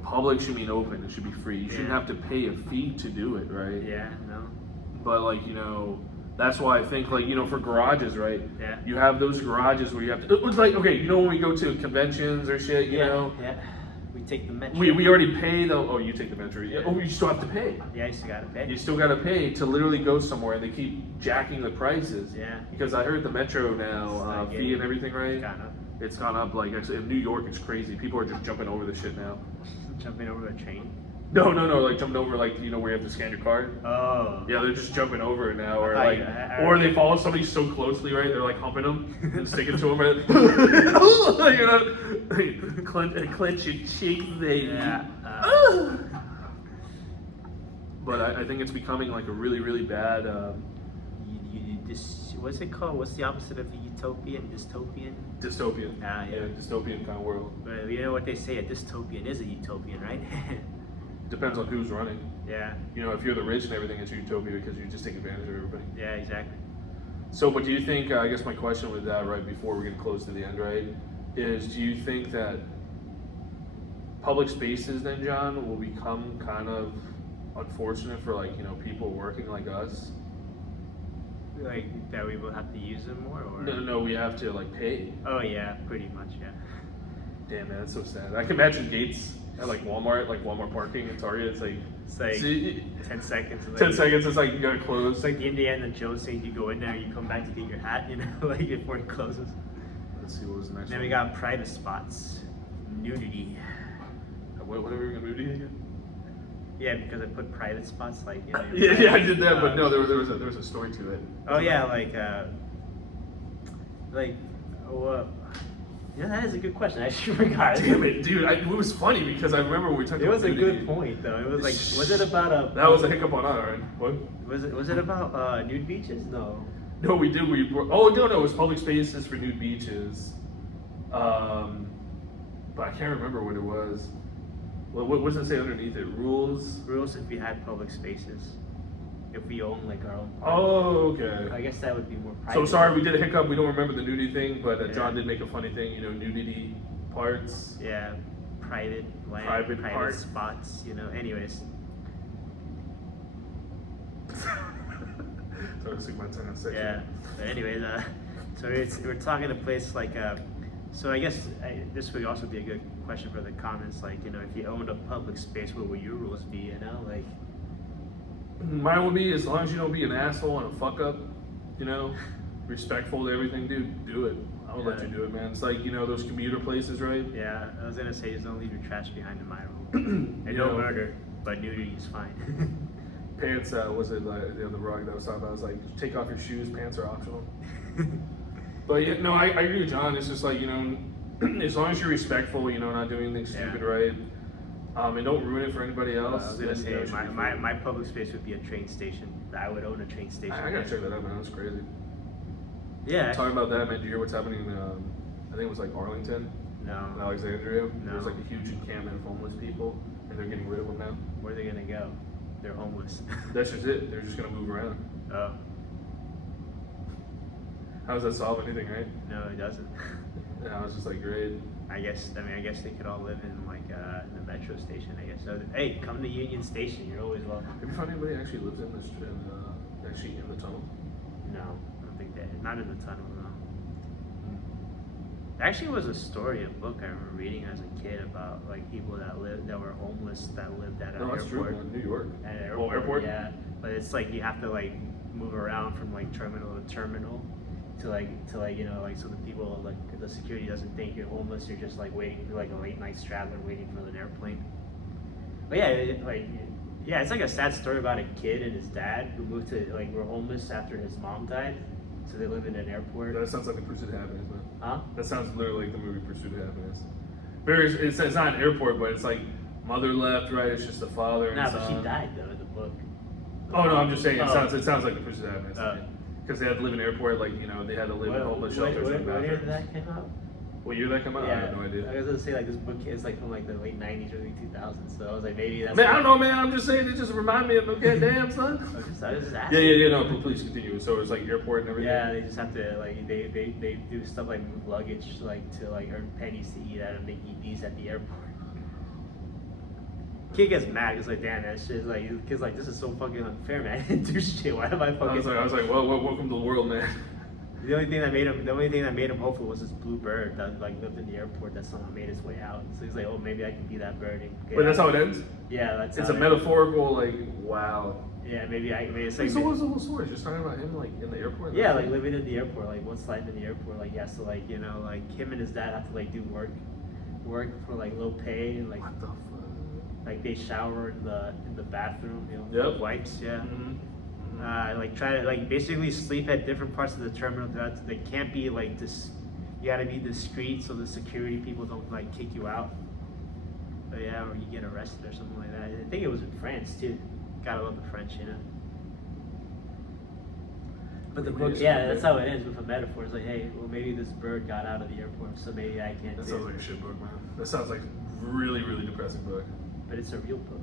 public should mean open. It should be free. You shouldn't have to pay a fee to do it, right? Yeah, no. But like, that's why I think like, for garages, right? Yeah. You have those garages where you have to, it was like, okay, when we go to conventions or shit, Yeah. We take the metro. we already pay you take the metro. Yeah. Oh, you still have to pay. Yeah, you still gotta pay. You still got to pay to literally go somewhere, and they keep jacking the prices. Yeah. Because I heard the metro now fee and everything, right? Gone up. It's gone up. Like actually, in New York, it's crazy. People are just jumping over the shit now. Jumping over a train. No, like jumping over like where you have to scan your card. Oh. Yeah, they're just jumping over it now, or I- like, I- or they follow somebody so closely, right? They're like humping them and sticking to them, right? Clench your cheeks, baby. Yeah. But I think it's becoming like a really, really bad. What's it called? What's the opposite of utopian? Dystopian? Dystopian. Ah, yeah. Dystopian kind of world. But you know what they say? A dystopian is a utopian, right? Depends on who's running. Yeah. If you're the rich and everything, it's utopia because you just take advantage of everybody. Yeah, exactly. So, but do you think, I guess my question with that, right, before we're getting close to the end, right, is do you think that public spaces then, John, will become kind of unfortunate for like, people working like us? Like that we will have to use them more, or No, we have to like pay. Oh yeah, pretty much, yeah. Damn, man, that's so sad. I can imagine gates at like Walmart parking and Target. It's like see, 10 seconds. 10 seconds. It's like you gotta close. It's like the Indiana Jones saying you go in there, you come back to get your hat, like before it closes. Let's see what was the next Then one. we got private spots, nudity. Whatever you're gonna nudity again. Yeah, because I put private spots like. Yeah, I did that, but no, there was a story to it. Oh yeah, yeah, that is a good question. I should forgot. Damn it, dude! It was funny because I remember when we talked It about was a nudity. good point though. It was like, was it about a? That was a hiccup on our end. What? Was it about nude beaches? No. No, we did. No, it was public spaces for nude beaches. But I can't remember what it was. What does it say underneath it? Rules. Rules if we had public spaces. if we own like our own park. Oh, okay. I guess that would be more private. So sorry, we did a hiccup. We don't remember the nudity thing, but Yeah. John did make a funny thing. You know, nudity parts. Yeah, private land, Private private part. spots. You know. Anyways. Sorry, stick my tongue on section. Yeah. But anyways, so we're talking a place like. So I guess this would also be a good question for the comments. Like, you know, if you owned a public space, what would your rules be? You know, like. Mine would be as long as you don't be an asshole and a fuck up, you know, respectful to everything, dude. Do it. I would let you do it, man. It's like, you know, those commuter places, right? Yeah, I was gonna say just don't leave your trash behind in my rule. And You no know, murder, but nudity is fine. Pants, was it like the rug that I was talking about? I was like, take off your shoes, pants are optional. But yeah, no, I agree with John. It's just like, you know, as long as you're respectful, you know, not doing anything stupid, right? And don't ruin it for anybody else. I was gonna then, say you know, my public space would be a train station. I would own a train station. I gotta check that out, man. That's crazy. Yeah. Talking about that, man. Do you hear what's happening in, I think it was like Arlington, in No. Alexandria? No. There's like a huge encampment of homeless people, and they're getting rid of them now. Where are they gonna go? They're homeless. That's just it. They're just gonna move around. Oh. How does that solve anything, right? No, it doesn't. Yeah, I was just like, great. I guess they could all live in like the metro station. I guess. So, hey, come to Union Station. You're always welcome. Have you found anybody that actually lives in this, actually in the tunnel? No, I don't think that. Not in the tunnel, no. There actually was a story, a book I remember reading as a kid about like people that were homeless that lived at an No, that's airport. true. New York. At an Oh, airport? Yeah, but it's like you have to like move around from like terminal to terminal to like you know like so the people like the security doesn't think you're homeless. You're just like waiting for like a late night straggler waiting for an airplane. But yeah, it's like a sad story about a kid and his dad who moved to like were homeless after his mom died, so they live in an airport. That sounds like the Pursuit of Happiness, man. Huh? That sounds literally like the movie Pursuit of Happiness. It's not an airport, but it's like mother left, right? It's just the father and No, son. but she died though in the book. Oh no, I'm just saying it Oh. sounds like the Pursuit of Happiness. Because they had to live in an airport, like, you know, they had to live in homeless shelters and What year did bathrooms. that came out? What year that came out? I have no idea. I was gonna say like this book is like from like the late '90s, early 2000s. So I was like maybe that's. Man, I don't know, man. I'm just saying it just reminded me of okay, damn son. I was just asking. Yeah. No, please continue. So it's like airport and everything. Yeah, they just have to like they do stuff like move luggage like to like earn pennies to eat at and make EDs at the airport. Kid gets mad. It's like, damn, that shit is like, kid's like, this is so fucking unfair, man. I didn't do shit. Why am I fucking? I was like, well, welcome to the world, man. The only thing that made him hopeful was this blue bird that like lived in the airport that somehow made its way out. So he's like, oh, maybe I can be that bird. And get Wait, that's out. how it ends? Yeah, that's. It's how a it- metaphorical, like, wow. Yeah, maybe it's Wait, like. so what was the whole story? Just talking about him, like, in the airport? Yeah, like living in the airport, like once life in the airport, like he has to like like him and his dad have to like do work for like low pay and like What the fuck? like they shower in the bathroom, Yep. with wipes, yeah. Mm-hmm. Like try to like basically sleep at different parts of the terminal. They can't be like this. You gotta be discreet so the security people don't like kick you out. But yeah, or you get arrested or something like that. I think it was in France too. Gotta love the French, But the book, yeah, that's how it ends with a metaphor. It's like, hey, well maybe this bird got out of the airport, so maybe I can't. That do sounds it. like a shit book, man. That sounds like a really, really depressing book. But it's a real book.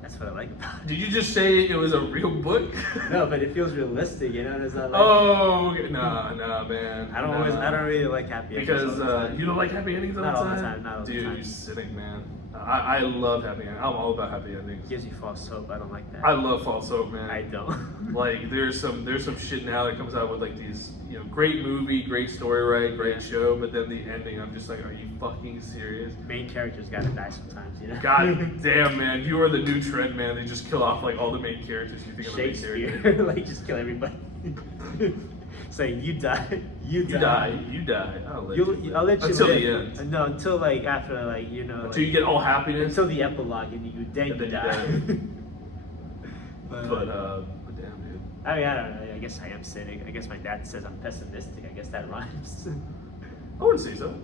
That's what I like about it. Did you just say it was a real book? No, but it feels realistic, It's not like. Oh, okay. Nah, man. I don't really like happy endings. Because all the time. you don't like happy endings all Not the all time? the time, not all the Dude, time. you cynic, man. I love happy endings. I'm all about happy endings. Gives you false hope. I don't like that. I love false hope, man. I don't. Like there's some shit now that comes out with like these, great movie, great story, right, great show, but then the ending, I'm just like, are you fucking serious? Main characters gotta die sometimes, God damn, man, you are the new trend, man. They just kill off like all the main characters. You think of the main character. Shakespeare, like just kill everybody. Saying you die, you die. You die. I'll let you I'll let you until live. the end. No, until like after like Until you get all happiness. until the epilogue and then And you then you die. But damn, dude. I mean, I don't know. I guess I am cynic. I guess my dad says I'm pessimistic. I guess that rhymes. I wouldn't say so.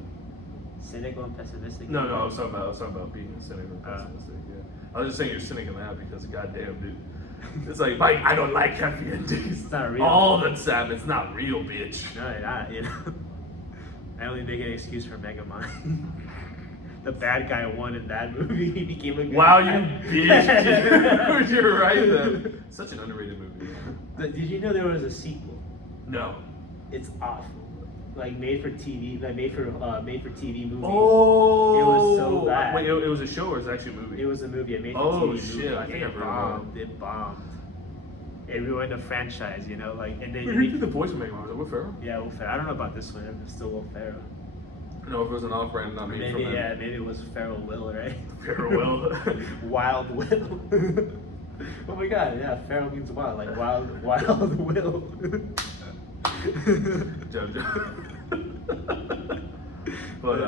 Cynical and pessimistic. No, I was talking about being a cynic and pessimistic. Yeah, I was just saying you're cynic in that because goddamn, dude. It's like, Mike, I don't like happy endings. It's not real. All the time, it's not real, bitch. No, they're not. I only make an excuse for Megamind. the bad guy won in that movie. He became a good Wow, guy. you bitch, dude. You're right, though. Such an underrated movie. Did you know there was a sequel? No. It's awful. Like made for TV, made for TV movie. Oh. It was so bad. Wait, it was a show or was it actually a movie? It was a movie. A made for Oh, TV shit, movie. I think it I've heard of bombed. It bombed. It ruined the franchise, you know, like and then Who did the voice make? Was it Will Ferrell? yeah, Will Ferrell. I don't know about this one. It's still Will Ferrell. No, if it was an off-brand, not made from Maybe him. yeah, maybe it was Ferrell Will, right? Ferrell. Wild Will. Oh my God! Yeah, Ferrell means wild, like wild Will. But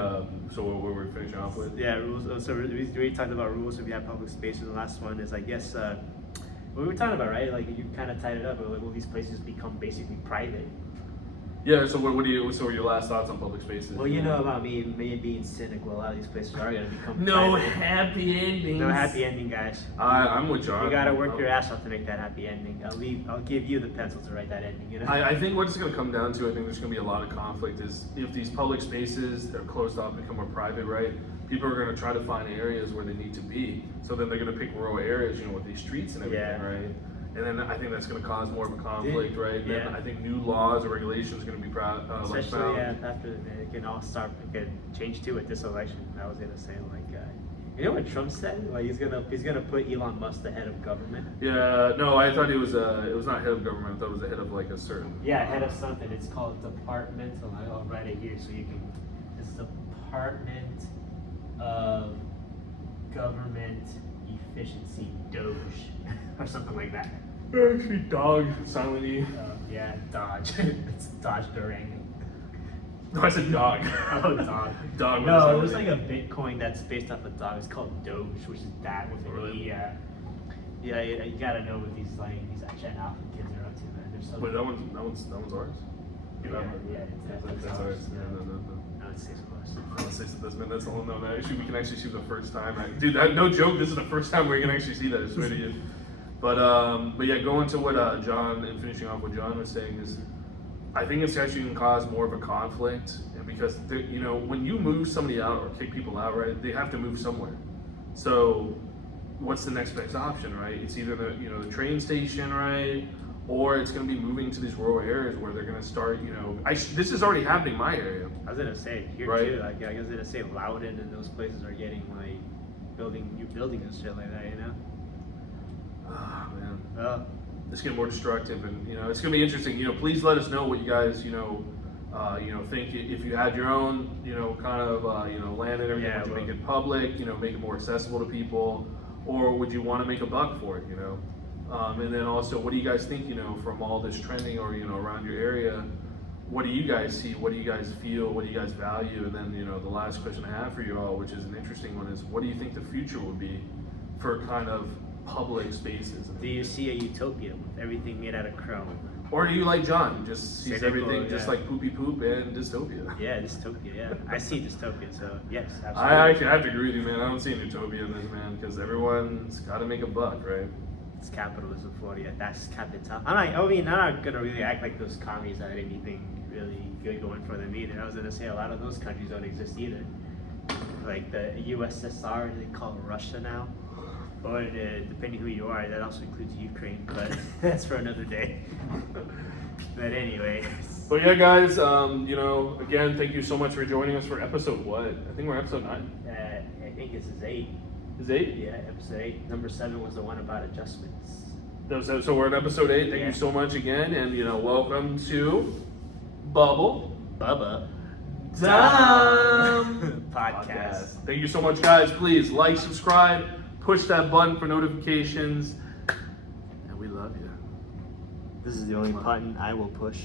so what were we finishing off with? Yeah, rules. So we talked about rules if you have public spaces. The last one is, I guess, what we were talking about, right? Like you kind of tied it up. Like, will these places become basically private? Yeah. So what do you? So what are your last thoughts on public spaces? Well, you know about me being cynical. A lot of these places are going to become no private. happy endings. No happy ending, guys. I'm with John. You gotta work your ass off to make that happy ending. I'll give you the pencil to write that ending. You know. I think what it's going to come down to, I think there's going to be a lot of conflict, is if these public spaces that are closed off become more private, right? People are going to try to find areas where they need to be. So then they're going to pick rural areas, you know, with these streets and everything, Yeah. right? And then I think that's going to cause more of a conflict, right? And Yeah. then I think new laws or regulations are going to be Especially found. after it can all start, it can change too with this election. I was gonna say you know what Trump said? Like he's gonna put Elon Musk the head of government. Yeah, no, I thought it was not head of government. I thought it was the head of like a certain. Yeah, head of something. It's called departmental. I'll write it here so you can. It's Department of Government Efficiency, Doge, or something like that. Actually, dog, silent E. Yeah, Dodge. It's Dodge Durango. No, I said dog. Oh, dog. Dog with a No, silent there's E. like a Bitcoin that's based off a dog. It's called Doge, which is that with an Really? E. Yeah, you gotta know what these Gen Alpha kids are up to, man. They're so. Wait, that one's ours. That's ours. Yeah. No. No, it's 6 plus. Let's say that's the whole no. Actually, we can actually see the first time. Dude, no joke. This is the first time we can actually see that. I swear to you. But yeah, going to what John and finishing off what John was saying is, I think it's actually going to cause more of a conflict, and because you know, when you move somebody out or kick people out, right, they have to move somewhere. So, what's the next best option, right? It's either the train station, right, or it's going to be moving to these rural areas where they're going to start. This is already happening in my area. I was gonna say here Right. too. Like I was gonna say Loudon and those places are getting like new buildings and shit like that. You know. Ah, man. Well, It's getting more destructive, and it's gonna be interesting. Please let us know what you guys think. If you had your own kind of land and everything, Yeah, would you well- make it public, make it more accessible to people, or would you want to make a buck for it, and then also, what do you guys think, from all this trending or around your area? What do you guys see? What do you guys feel? What do you guys value? And then the last question I have for you all, which is an interesting one, is what do you think the future would be for kind of public spaces? do you see a utopia with everything made out of chrome? Or are you like John, who just sees Cynical, everything just yeah. like poopy poop and dystopia? Yeah, dystopia. Yeah, I see dystopia. So yes, absolutely. I actually have to agree with you, man. I don't see an utopia in this, man, because everyone's got to make a buck, right? It's capitalism for you. That's capital. I'm not gonna really act like those commies had anything really good going for them either. I was gonna say a lot of those countries don't exist either. Like the USSR, they call it Russia now. Or depending who you are, that also includes Ukraine, but that's for another day. But anyway. But yeah, guys, again, thank you so much for joining us for episode what? I think we're episode 9. I think this is 8. Is 8? Yeah, episode 8. Number 7 was the one about adjustments. So we're in episode 8. Thank Yeah. you so much again, and welcome to Bubble Bubba. Dumb Podcast. Thank you so much, guys. Please like, subscribe, push that button for notifications, and we love you. This is the only button I will push.